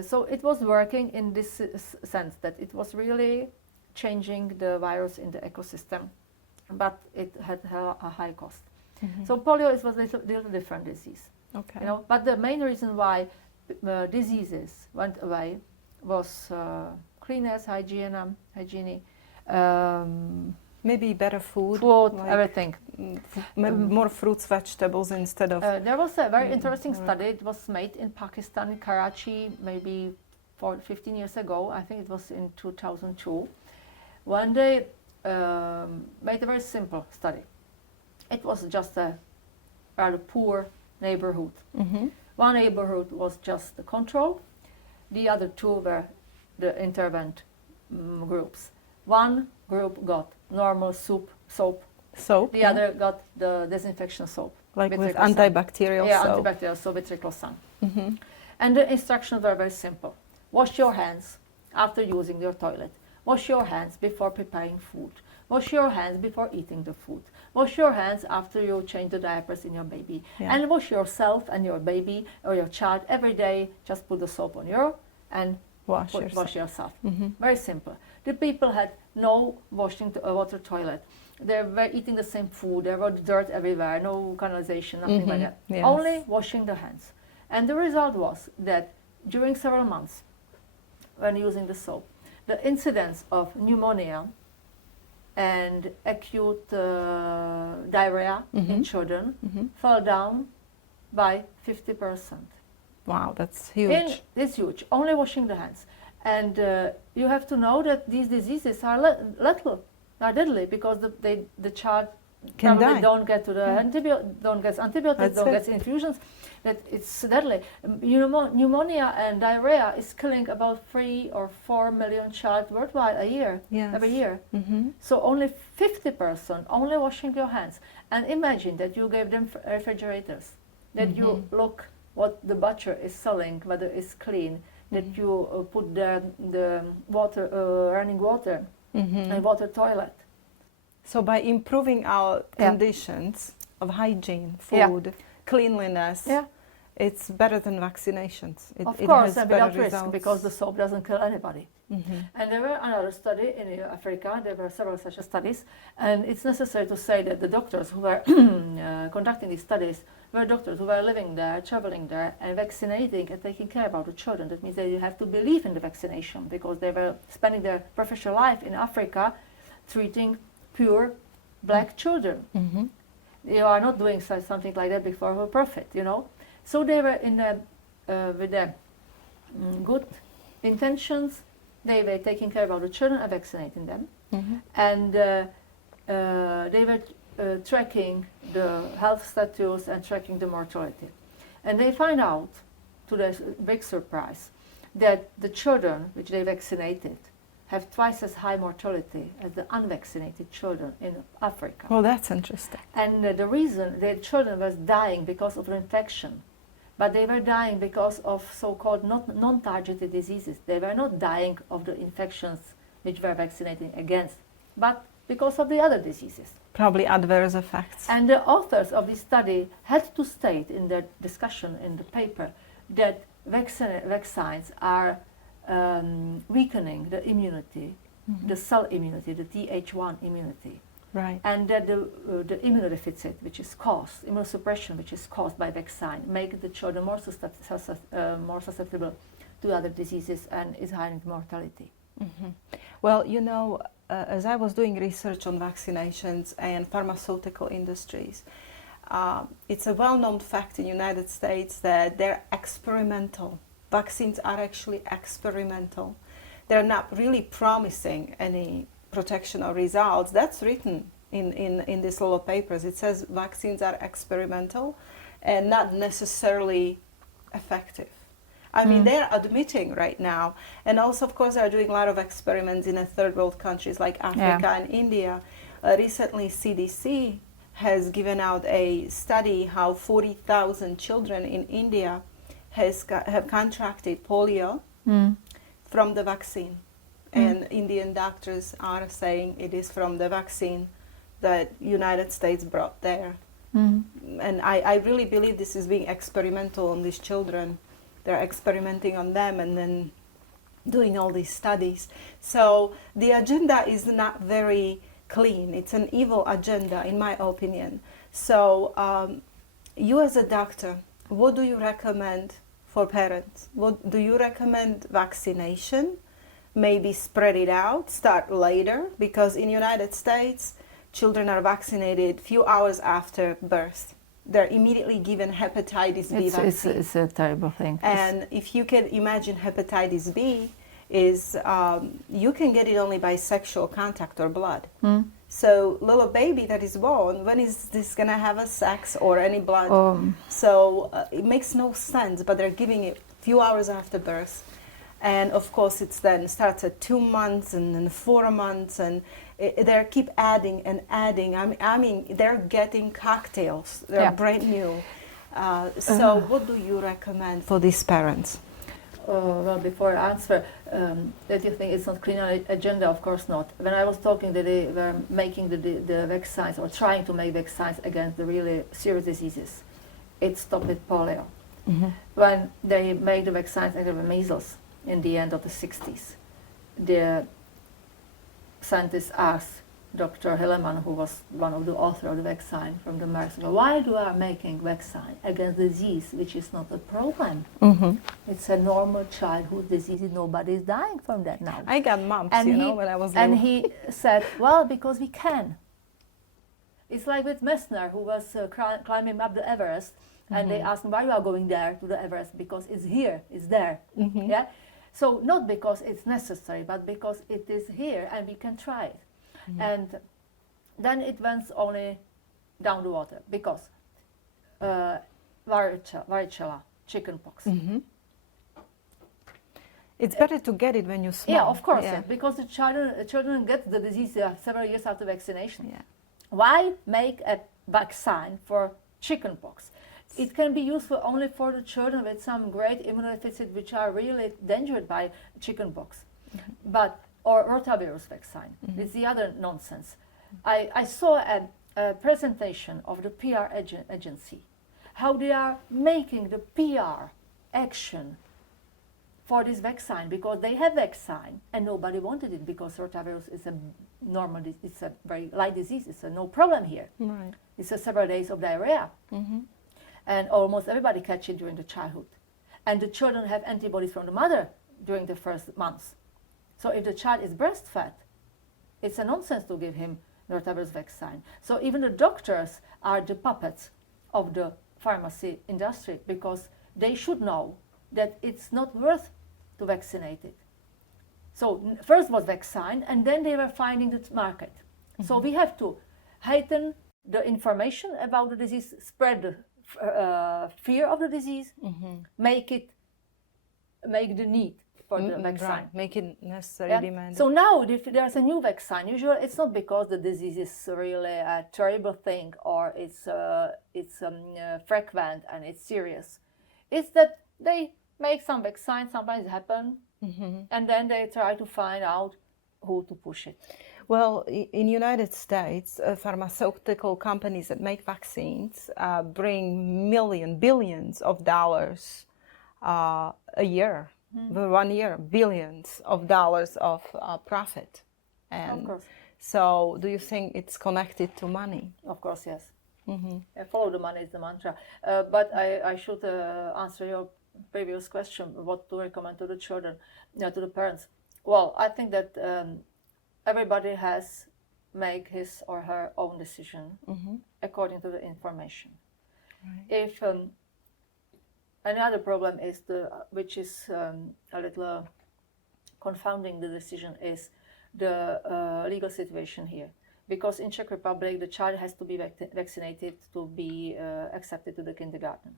So it was working in this sense that it was really changing the virus in the ecosystem, but it had a high cost. So polio was a little different disease. Okay. You know, but the main reason why diseases went away was cleanliness, hygiene, Maybe better food, like everything. more fruits, vegetables instead of. There was a very interesting study. It was made in Pakistan, in Karachi, maybe 15 years ago. I think it was in 2002. When they made a very simple study. It was just a rather poor neighborhood. One neighborhood was just the control. The other two were the intervent groups. One group got normal soap. Soap. The other got the disinfection soap. Like with antibacterial soap. soap. Antibacterial soap with triclosan. And the instructions were very simple. Wash your hands after using your toilet. Wash your hands before preparing food. Wash your hands before eating the food. Wash your hands after you change the diapers in your baby. And wash yourself and your baby or your child every day. Just put the soap on your and wash yourself. Very simple. The people had no washing water toilet. They were eating the same food. There was dirt everywhere, no canalization, nothing like that. Yes. Only washing the hands. And the result was that during several months, when using the soap, the incidence of pneumonia and acute diarrhea in children fell down by 50%. Wow, that's huge. It's huge. Only washing the hands. And you have to know that these diseases are lethal, are deadly, because the child can probably die. Don't get to the don't get antibiotics, don't get infusions. That it's deadly. Pneumonia and diarrhea is killing about 3 or 4 million children worldwide a year, every year. So only 50% only washing your hands. And imagine that you gave them refrigerators, that you look what the butcher is selling, whether it's clean, that you put the water, running water, and water toilet. So by improving our conditions of hygiene, food, cleanliness, it's better than vaccinations. Of course, and without risk, results. because the soap doesn't kill anybody. And there were another study in Africa. There were several such studies, and it's necessary to say that the doctors who were conducting these studies were doctors who were living there, traveling there, and vaccinating and taking care about the children. That means that you have to believe in the vaccination, because they were spending their professional life in Africa treating pure black children. You are not doing something like that before for profit, you know. So they were with their good intentions. They were taking care about the children and vaccinating them, and they were tracking the health status and tracking the mortality. And they find out, to their big surprise, that the children which they vaccinated have twice as high mortality as the unvaccinated children in Africa. Well, that's interesting. And the reason the children was dying because of an infection, but they were dying because of so-called non-targeted diseases. They were not dying of the infections which were vaccinating against, but because of the other diseases. Probably adverse effects. And the authors of this study had to state in their discussion in the paper that vaccines are weakening the immunity, the cell immunity, the Th1 immunity. Right. And that the immunodeficit, which is caused, immunosuppression, which is caused by vaccine, make the children more susceptible to other diseases and is high in mortality. Well, you know, as I was doing research on vaccinations and pharmaceutical industries, it's a well-known fact in the United States that they're experimental. Vaccines are actually experimental. They're not really promising any protection or results. That's written in these little papers. It says vaccines are experimental and not necessarily effective. I mean, they're admitting right now, and also, of course, they're doing a lot of experiments in third world countries like Africa and India. Recently, CDC has given out a study how 40,000 children in India have contracted polio from the vaccine. And Indian doctors are saying it is from the vaccine that United States brought there. And I really believe this is being experimental on these children. They're experimenting on them and then doing all these studies. So the agenda is not very clean. It's an evil agenda, in my opinion. So you as a doctor, what do you recommend for parents? What do you recommend? Vaccination? Maybe spread it out, start later, because in United States, children are vaccinated few hours after birth. They're immediately given hepatitis B vaccine. It's a terrible thing. And if you can imagine, hepatitis B is, you can get it only by sexual contact or blood. So little baby that is born, when is this going to have a sex or any blood? So it makes no sense, but they're giving it few hours after birth. And of course, it's then starts at 2 months and then 4 months, and they keep adding and adding. I mean, they're getting cocktails. They're brand new. So what do you recommend for these parents? Well, before I answer, that you think it's not clean agenda? Of course not. When I was talking that they were making the vaccines or trying to make vaccines against the really serious diseases, it stopped with polio. When they made the vaccines against measles, in the end of the 60s, the scientists asked Dr. Hilleman, who was one of the authors of the vaccine from the Americans, why do I making vaccine against disease which is not a problem? It's a normal childhood disease. Nobody is dying from that now. I got mumps, when I was little. And he said, well, because we can. It's like with Messner, who was climbing up the Everest, and they asked him, why you are going there to the Everest? Because it's here, it's there. Yeah. So not because it's necessary, but because it is here and we can try it. And then it went only down the water because varicella, chickenpox. It's better to get it when you're small. Yeah, of course, because the children get the disease several years after vaccination. Yeah. Why make a vaccine for chickenpox? It can be useful only for the children with some great immunodeficit, which are really endangered by chickenpox, or rotavirus vaccine. It's the other nonsense. I saw a presentation of the PR agency, how they are making the PR action for this vaccine, because they have vaccine and nobody wanted it because rotavirus is a normal, it's a very light disease. It's a no problem here. Right. It's a several days of diarrhea. And almost everybody catch it during the childhood. And the children have antibodies from the mother during the first months. So if the child is breastfed, it's a nonsense to give him rotavirus vaccine. So even the doctors are the puppets of the pharmacy industry, because they should know that it's not worth to vaccinate it. So first was vaccine, and then they were finding the market. So we have to heighten the information about the disease, spread the fear of the disease, make the need for the vaccine. Right. Make it necessary demand. So now if there's a new vaccine, usually it's not because the disease is really a terrible thing or it's frequent and it's serious. It's that they make some vaccine, sometimes it happen, and then they try to find out who to push it. Well, in United States, pharmaceutical companies that make vaccines bring billions of dollars a year. 1 year, billions of dollars of profit. And of course. So do you think it's connected to money? Of course, yes. Follow the money is the mantra. But I should answer your previous question, what to recommend to the children, to the parents. Well, I think that everybody has make his or her own decision according to the information. Right. If another problem is which is a little confounding the decision is the legal situation here, because in Czech Republic the child has to be vaccinated to be accepted to the kindergarten.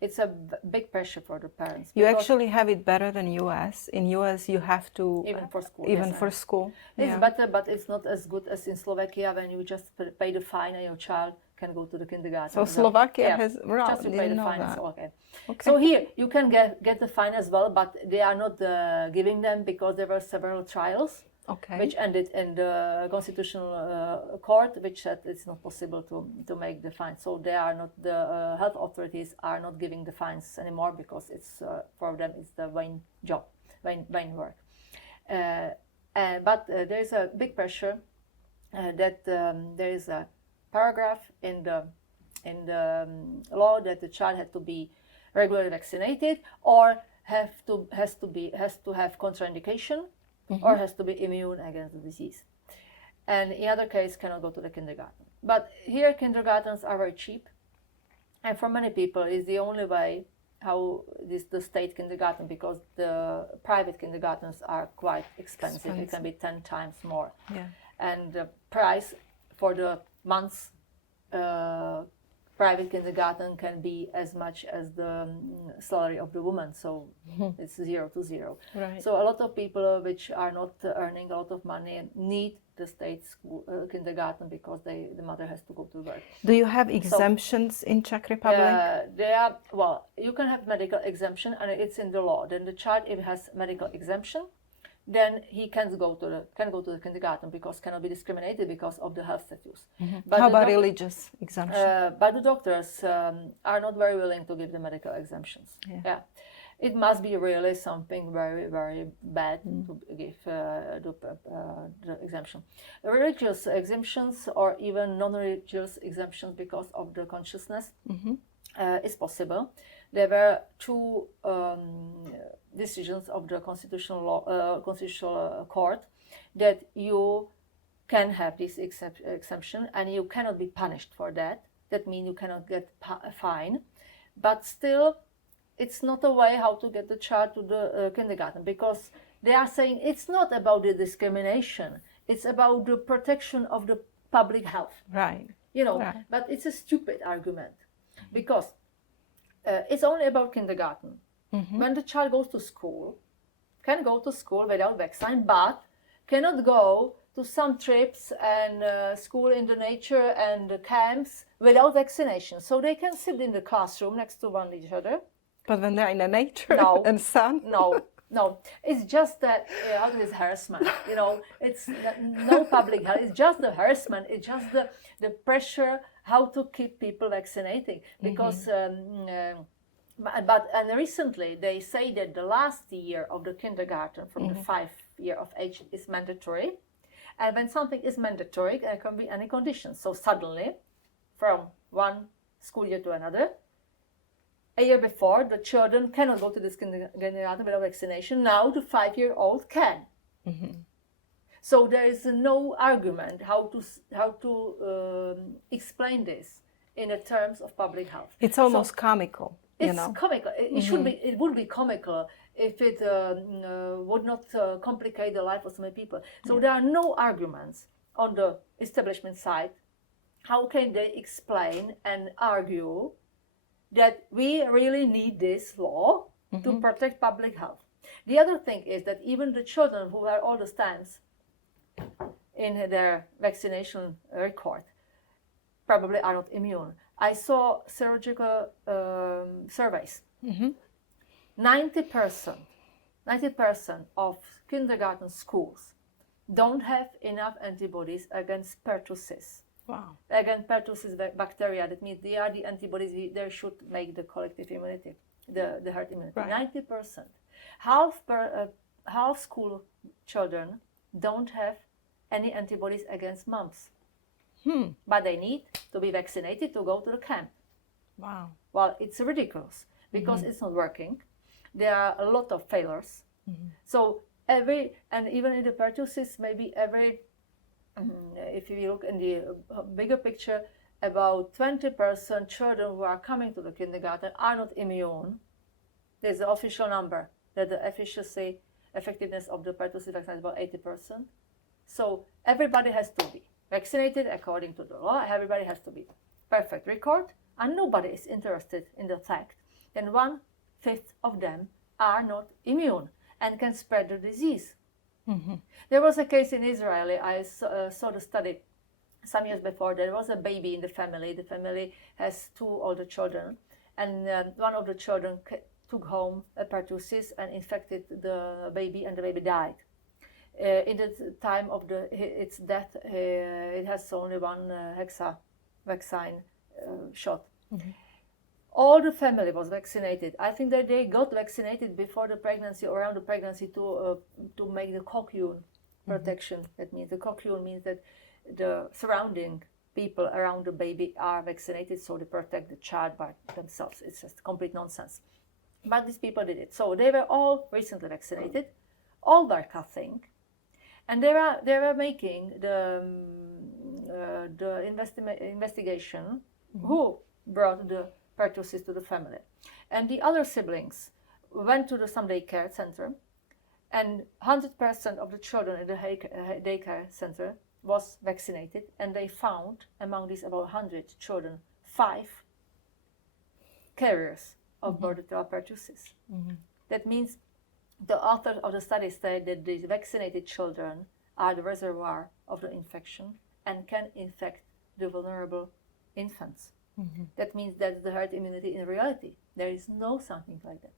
It's a big pressure for the parents. You actually have it better than US. In US, you have to even for school. Even for school. It's better, but it's not as good as in Slovakia when you just pay the fine and your child can go to the kindergarten. So Slovakia yeah, has just to pay the fine. that. Okay. So here you can get the fine as well, but they are not giving them because there were several trials. Okay. Which ended in the constitutional court, which said it's not possible to make the fines. So they are not, the health authorities are not giving the fines anymore because it's for them it's the vain job, vain work. But there is a big pressure that there is a paragraph in the law that the child had to be regularly vaccinated or has to have contraindication. Or has to be immune against the disease. And in other case, cannot go to the kindergarten. But here, kindergartens are very cheap. And for many people, it's the only way how the state kindergarten, because the private kindergartens are quite expensive. It can be 10 times more. Yeah. And the price for the month's private kindergarten can be as much as the salary of the woman, so it's 0 to 0. Right. So a lot of people which are not earning a lot of money need the state school, kindergarten because the mother has to go to work. Do you have exemptions in Czech Republic? You can have medical exemption, and it's in the law. Then the child, if has medical exemption, then he can go to the kindergarten because cannot be discriminated because of the health status. But how about religious exemption? But the doctors are not very willing to give the medical exemptions. Yeah. It must be really something very, very bad to give the exemption. Religious exemptions or even non-religious exemptions because of the consciousness is possible. There were two decisions of the constitutional court that you can have this exemption and you cannot be punished for that. That means you cannot get a fine, but still it's not a way how to get the child to the kindergarten, because they are saying it's not about the discrimination, it's about the protection of the public health. Right. Right. But it's a stupid argument, because it's only about kindergarten. When the child goes to school, can go to school without vaccine, but cannot go to some trips and school in the nature and the camps without vaccination. So they can sit in the classroom next to one each other. But when they're in the nature and sun? No. It's just that how is harassment? It's no public health. It's just the harassment. It's just the pressure how to keep people vaccinating, because. But recently they say that the last year of the kindergarten from the 5 year of age is mandatory, and when something is mandatory, there can be any conditions. So suddenly, from one school year to another, a year before the children cannot go to this kindergarten without vaccination. Now the 5-year-old can. So there is no argument how to explain this in the terms of public health. It's almost comical. It's comical. It should be. It would be comical if it would not complicate the life of so many people. So there are no arguments on the establishment side. How can they explain and argue that we really need this law to protect public health? The other thing is that even the children who are all the times in their vaccination record probably are not immune. I saw serological surveys. 90% of kindergarten schools don't have enough antibodies against pertussis. Wow. Against pertussis bacteria, that means they are the antibodies they should make the collective immunity, the herd immunity. Right. 90%. Half school children don't have any antibodies against mumps. But they need to be vaccinated to go to the camp. Wow. Well, it's ridiculous because it's not working. There are a lot of failures. So even in the pertussis, maybe every if you look in the bigger picture, about 20% children who are coming to the kindergarten are not immune. There's the official number that the effectiveness of the pertussis vaccine is about 80%. So everybody has to be vaccinated according to the law. Everybody has to be perfect record, and nobody is interested in the fact that 1/5 of them are not immune and can spread the disease. There was a case in Israel. I saw the study some years before. There was a baby in the family. The family has 2 older children, and one of the children took home a pertussis and infected the baby, and the baby died. In the time of its death, it has only 1 hexa vaccine shot. All the family was vaccinated. I think that they got vaccinated before the pregnancy, or around the pregnancy, to make the cocoon protection. That means the cocoon means that the surrounding people around the baby are vaccinated, so they protect the child by themselves. It's just complete nonsense. But these people did it. So they were all recently vaccinated. All were coughing, and they were making the investigation who brought the pertussis to the family. And the other siblings went to some daycare center, and 100% of the children in the daycare center was vaccinated, and they found among these about 100 children 5 carriers of bordetella pertussis. That means the authors of the study say that the vaccinated children are the reservoir of the infection and can infect the vulnerable infants. That means that's the herd immunity in reality. There is no something like that.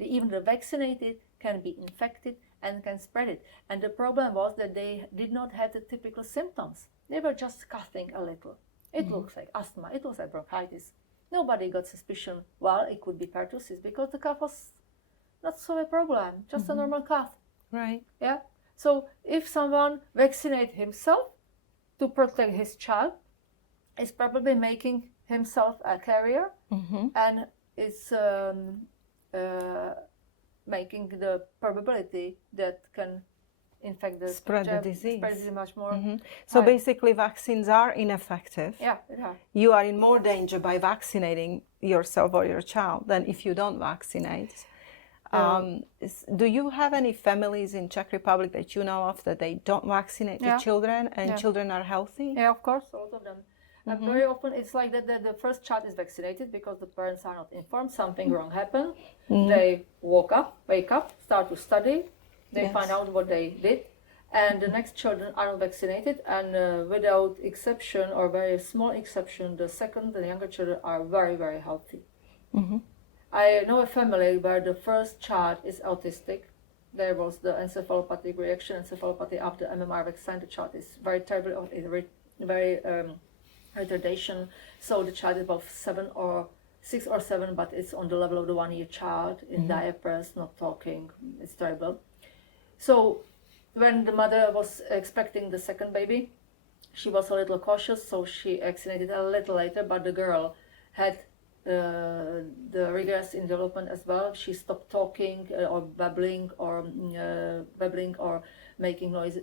Even the vaccinated can be infected and can spread it. And the problem was that they did not have the typical symptoms. They were just coughing a little. It looks like asthma. It looks like bronchitis. Nobody got suspicion, well, it could be pertussis, because the cough was not so a problem, just a normal cough. Right. Yeah. So if someone vaccinates himself to protect his child, is probably making himself a carrier, and is making the probability that can infect the spread the disease. Spread it much more. So basically, vaccines are ineffective. Yeah, yeah. You are in more danger by vaccinating yourself or your child than if you don't vaccinate. Do you have any families in Czech Republic that you know of that they don't vaccinate the children, and children are healthy? Yeah, of course, a lot of them. And very often it's like that the first child is vaccinated because the parents are not informed, something wrong happened. They wake up, start to study, they find out what they did, and the next children are not vaccinated, and without exception or very small exception, the second and younger children are very, very healthy. I know a family where the first child is autistic. There was the encephalopathic reaction, encephalopathy after MMR vaccine. The child is very terrible, very retardation. So the child is about 6 or 7, but it's on the level of the 1-year child, in diapers, not talking. It's terrible. So when the mother was expecting the second baby, she was a little cautious, so she vaccinated a little later, but the girl had the regress in development as well. She stopped talking or babbling or making noise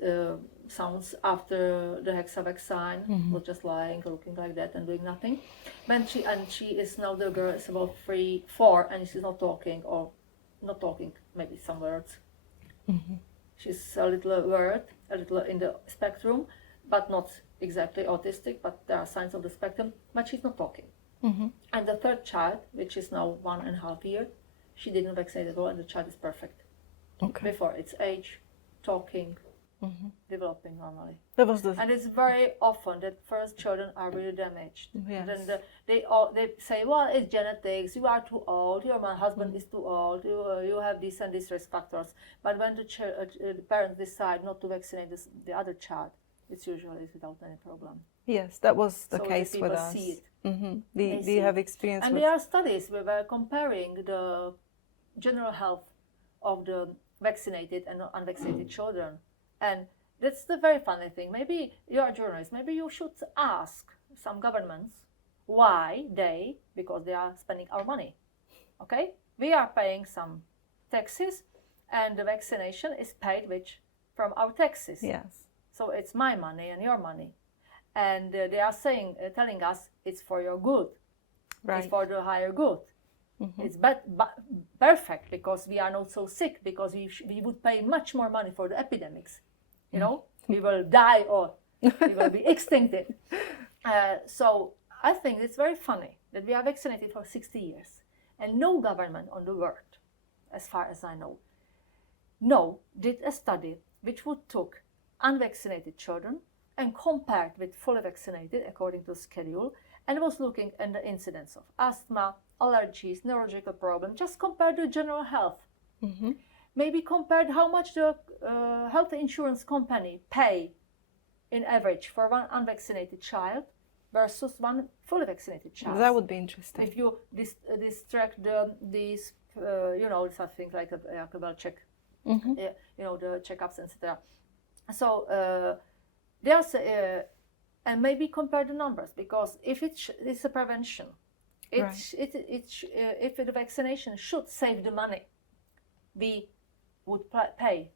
sounds after the hexa vaccine. Was just lying, looking like that, and doing nothing. She is now, the girl is about 3, 4, and she's not talking, or not talking, maybe some words. She's a little word, a little in the spectrum, but not exactly autistic. But there are signs of the spectrum, but she's not talking. And the third child, which is now 1.5 years, she didn't vaccinate at all, and the child is perfect. Before its age, talking, developing normally. And it's very often that first children are really damaged. Then they say, well, it's genetics, you are too old, your husband is too old, you have this and this risk factors. But when the parents decide not to vaccinate the other child, it's usually without any problem. Yes, that was the so case the with us. See it. Do you have experience and with... there are studies where we're comparing the general health of the vaccinated and unvaccinated children. And that's the very funny thing. Maybe you're a journalist, maybe you should ask some governments why because they are spending our money. Okay? We are paying some taxes, and the vaccination is paid from our taxes. Yes. So it's my money and your money. And they are telling us it's for your good. Right. It's for the higher good. Mm-hmm. It's perfect because we are not so sick, because we would pay much more money for the epidemics. You know, we will die or we will be extincted. So I think it's very funny that we are vaccinated for 60 years and no government on the world, as far as I know, did a study which would took unvaccinated children and compared with fully vaccinated according to schedule, and was looking at the incidence of asthma, allergies, neurological problems, just compared to general health. Mm-hmm. Maybe compared how much the health insurance company pay in average for one unvaccinated child versus one fully vaccinated child. That would be interesting. If you distract these, something like a well check, Mm-hmm. the checkups, etc. So there's and maybe compare the numbers, because if it's a prevention, if the vaccination should save the money, we would pay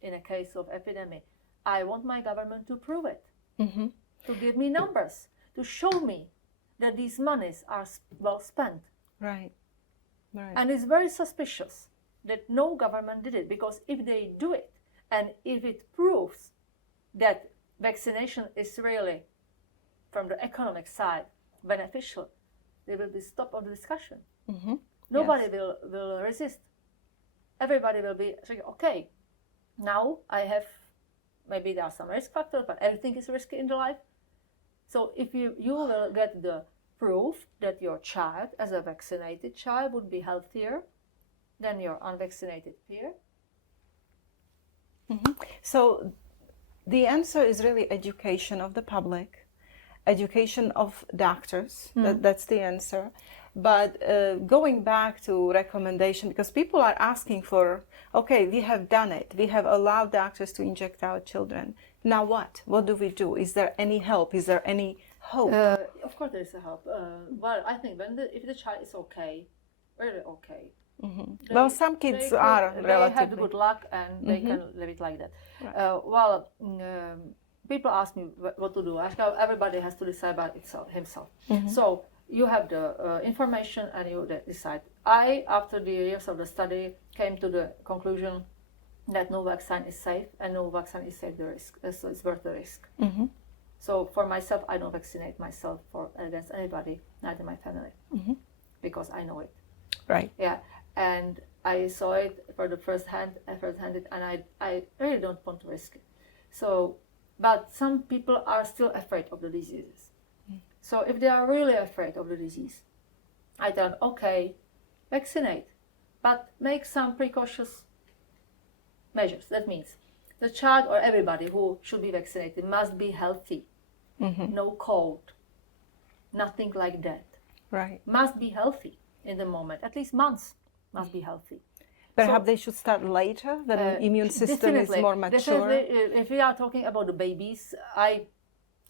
in a case of epidemic. I want my government to prove it, Mm-hmm. to give me numbers, to show me that these monies are well spent. Right. Right. And it's very suspicious that no government did it, because if they do it, and if it proves that vaccination is really, from the economic side, beneficial, there will be stop of the discussion. Mm-hmm. Nobody will resist. Everybody will be saying, okay, now I have, maybe there are some risk factors, but everything is risky in the life. So if you will get the proof that your child, as a vaccinated child, would be healthier than your unvaccinated peer. Mm-hmm. So the answer is really education of the public, education of doctors. That's the answer. But going back to recommendation, because people are asking for, okay, we have done it. We have allowed doctors to inject our children. Now what? What do we do? Is there any help? Is there any hope? Of course there is a help. Well, I think if the child is okay, really okay. Mm-hmm. Well, some kids are relatively... They have good luck and they can live it like that. Right. People ask me what to do. Everybody has to decide by himself. Mm-hmm. So you have the information and you decide. I, after the years of the study, came to the conclusion that no vaccine is safe, and no vaccine is safe the risk. So it's worth the risk. Mm-hmm. So for myself, I don't vaccinate myself against anybody, neither my family, because I know it. Right. Yeah, and I saw it for the first hand, and I really don't want to risk it. So, but some people are still afraid of the diseases. So if they are really afraid of the disease, I tell them, okay, vaccinate, but make some precautious measures. That means the child or everybody who should be vaccinated must be healthy, no cold, nothing like that. Right. Must be healthy in the moment, at least months must be healthy. Perhaps they should start later, when the immune system is more mature. Definitely, if we are talking about the babies, I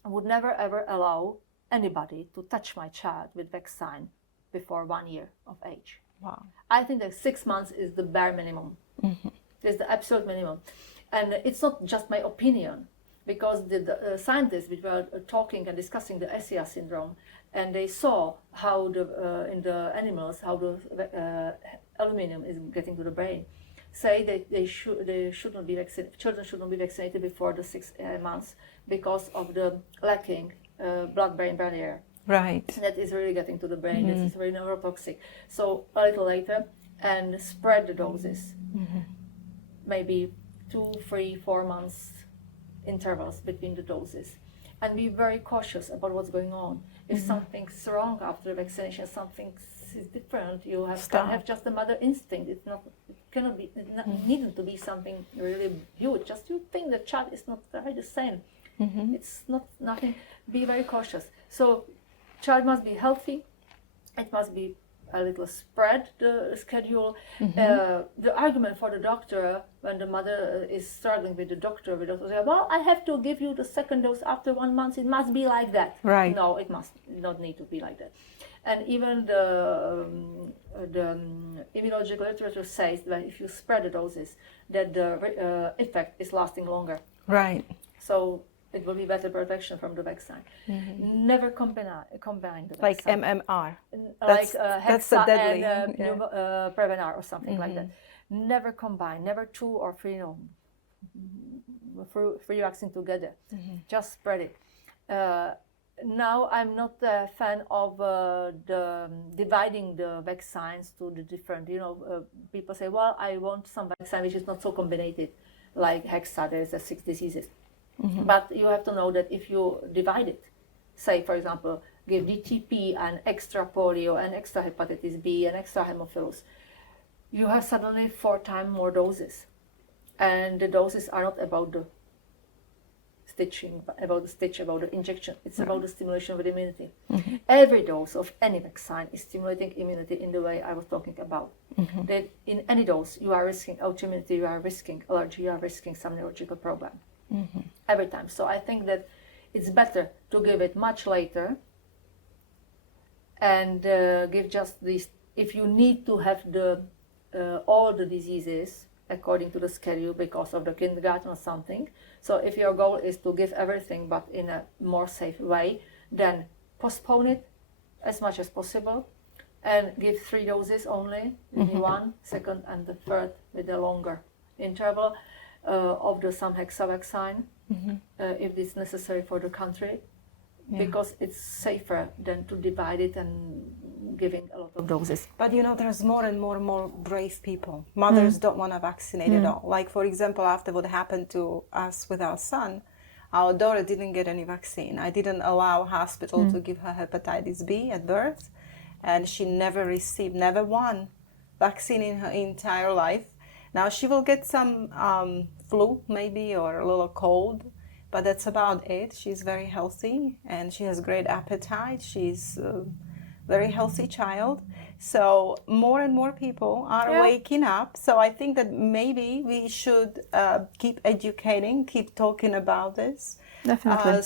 would never ever allow anybody to touch my child with vaccine before 1 year of age. Wow. I think that 6 months is the bare minimum. It's the absolute minimum. And it's not just my opinion, because the scientists which were talking and discussing the SIA syndrome, and they saw how in the animals, how the aluminum is getting to the brain, say that should not be vaccinated. Children should not be vaccinated before the 6 months because of the lacking blood-brain barrier. Right. That is really getting to the brain. That is very neurotoxic. So a little later, and spread the doses. Maybe 2, 3, 4 months intervals between the doses, and be very cautious about what's going on. If something's wrong after vaccination, something is different, you can have just a mother instinct. It cannot be. It needn't to be something really huge. Just you think the child is not very the same. It's nothing. Be very cautious. So, child must be healthy. It must be a little spread the schedule. The argument for the doctor, when the mother is struggling with the doctor say, well, I have to give you the second dose after 1 month. It must be like that. Right. No, it must not need to be like that. And even the immunological literature says that if you spread the doses, that the effect is lasting longer. Right. So it will be better protection from the vaccine. Never combine the Like vaccine. MMR. Like that's the Hexa deadly. and Yeah. Prevenar or something like that. Never combine, never 2 or 3 free vaccine together. Just spread it. Now I'm not a fan of dividing the vaccines to the different, people say, well, I want some vaccine which is not so combinated, like Hexa, there's 6 diseases. But you have to know that if you divide it, say, for example, give DTP and extra polio and extra hepatitis B and extra hemophilus, you have suddenly 4 times more doses. And the doses are not about the stitching, about the injection. It's about the stimulation of the immunity. Every dose of any vaccine is stimulating immunity in the way I was talking about. That in any dose, you are risking autoimmunity, you are risking allergy, you are risking some neurological problem. Every time. So I think that it's better to give it much later and give just this. If you need to have all the diseases according to the schedule because of the kindergarten or something, so if your goal is to give everything but in a more safe way, then postpone it as much as possible and give 3 doses only, one, second and the third with a longer interval of the some Hexa vaccine if it's necessary for the country, because it's safer than to divide it and giving a lot of doses. But there's more and more brave people. Mothers don't want to vaccinate at all. Like, for example, after what happened to us with our son, our daughter didn't get any vaccine. I didn't allow hospital to give her hepatitis B at birth, and she never one vaccine in her entire life. Now she will get some flu maybe or a little cold, but that's about it. She's very healthy and she has great appetite. She's a very healthy child. So more and more people are waking up. So I think that maybe we should keep educating, keep talking about this. Definitely.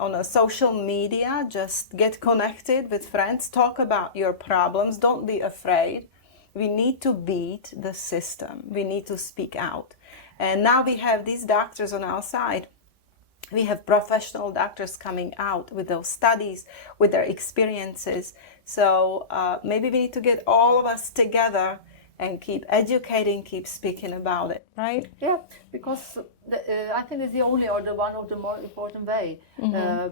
On a social media, just get connected with friends, talk about your problems, don't be afraid. We need to beat the system. We need to speak out. And now we have these doctors on our side. We have professional doctors coming out with those studies, with their experiences. So maybe we need to get all of us together and keep educating, keep speaking about it, right? Yeah, because I think it's the only or the one of the more important way,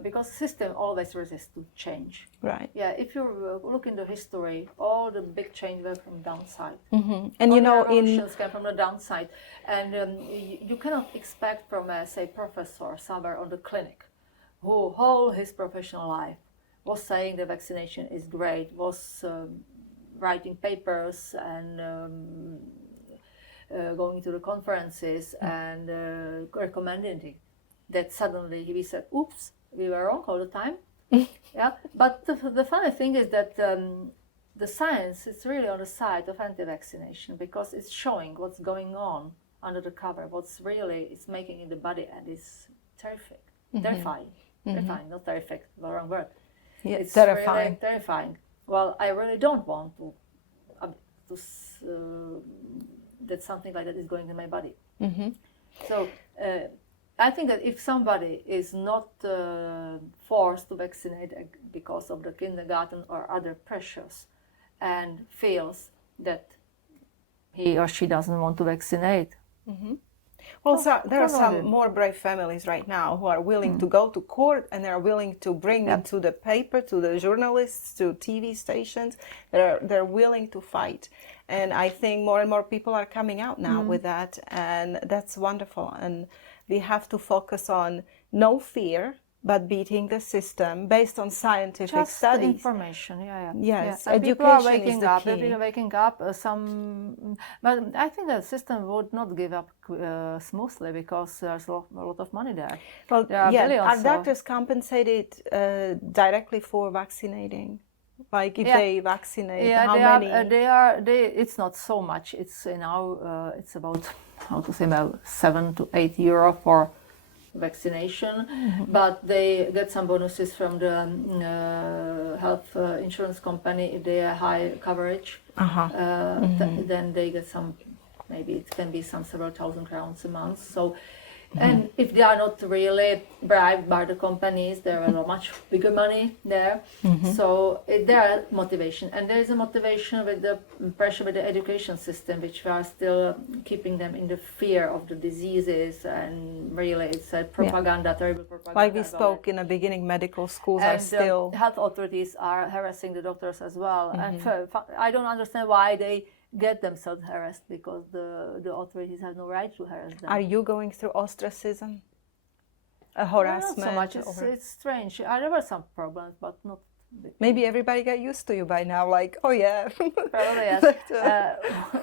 because system always resists to change. Right. Yeah, if you look in the history, all the big change were from downside. And revolutions came from the downside, and you cannot expect from a say professor somewhere on the clinic, who whole his professional life was saying the vaccination is great, was writing papers and going to the conferences and recommending it, that suddenly he said, oops, we were wrong all the time. Yeah, but the funny thing is that the science is really on the side of anti-vaccination, because it's showing what's going on under the cover, what's really it's making in the body, and it's terrifying. Terrifying, not terrific, the wrong word. Yeah, it's terrifying. Really terrifying. Well, I really don't want to that something like that is going in my body. So I think that if somebody is not forced to vaccinate because of the kindergarten or other pressures, and feels that he or she doesn't want to vaccinate. Well, so there are some more brave families right now who are willing to go to court, and they're willing to bring it to the paper, to the journalists, to TV stations. They're willing to fight. And I think more and more people are coming out now with that, and that's wonderful. And we have to focus on no fear, but beating the system based on scientific studies. Information, Yes, and education people are waking is the up. key. People are waking up. But I think the system would not give up smoothly, because there's a lot of money there. Well, there are billions. Are doctors compensated directly for vaccinating? Like if they vaccinate, how many? It's not so much. It's it's about about €7 to €8 for vaccination, but they get some bonuses from the health insurance company if they are high coverage. Then they get some, maybe it can be some several thousand crowns a month. So And if they are not really bribed by the companies, there are much bigger money there. So there are motivation, and there is a motivation with the pressure with the education system, which we are still keeping them in the fear of the diseases, and really it's a propaganda, terrible propaganda. Like we spoke in the beginning, medical schools are still... health authorities are harassing the doctors as well. And I don't understand why they get themselves harassed, because the authorities have no right to harass them. Are you going through ostracism? A harassment? Not so much. It's strange. There were some problems, but not big. Maybe everybody got used to you by now, like, oh yeah. Probably, yes.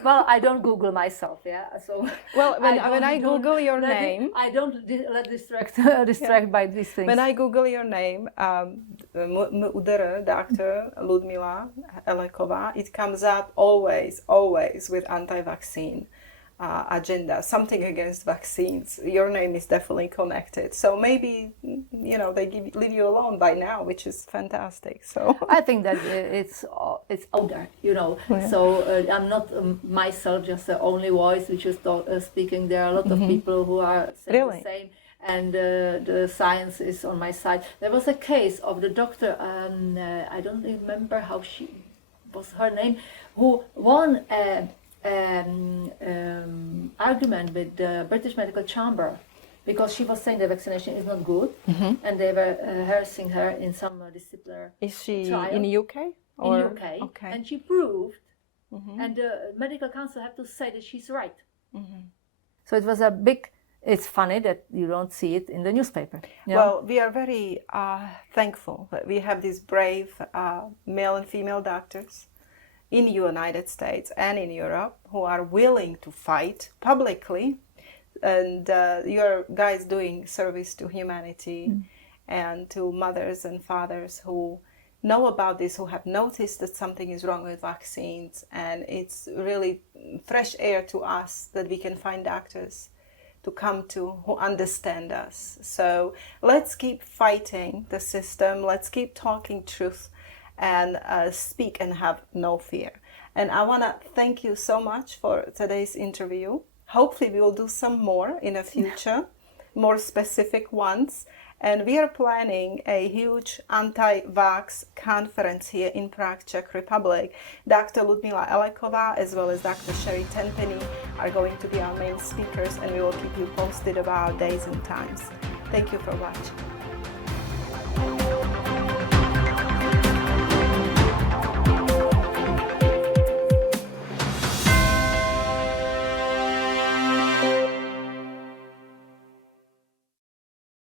Well, I don't Google myself, yeah. So well, when I Google your name, I don't let distract by these things. When I Google your name, Dr. Ludmila Elekova, it comes up always with anti-vaccine agenda, something against vaccines. Your name is definitely connected. So maybe, they leave you alone by now, which is fantastic. So I think that it's out there, Yeah. So I'm not myself just the only voice which is speaking. There are a lot of people who are saying the same. And the science is on my side. There was a case of the doctor, I don't remember how she was her name, who won argument with the British Medical Chamber, because she was saying the vaccination is not good, and they were harassing her in some disciplinary Is she trial. in the UK? In the UK, okay. and she proved, and the medical council had to say that she's right. So it was a big... It's funny that you don't see it in the newspaper. Well, we are very thankful that we have these brave male and female doctors in the United States and in Europe who are willing to fight publicly. And you're guys doing service to humanity and to mothers and fathers who know about this, who have noticed that something is wrong with vaccines. And it's really fresh air to us that we can find doctors to come to who understand us. So let's keep fighting the system. Let's keep talking truth and speak and have no fear. And I want to thank you so much for today's interview. Hopefully we will do some more in the future, more specific ones. And we are planning a huge anti-vax conference here in Prague, Czech Republic. Dr. Ludmila Elekova as well as Dr. Sherry Tenpenny are going to be our main speakers, and we will keep you posted about days and times. Thank you for watching.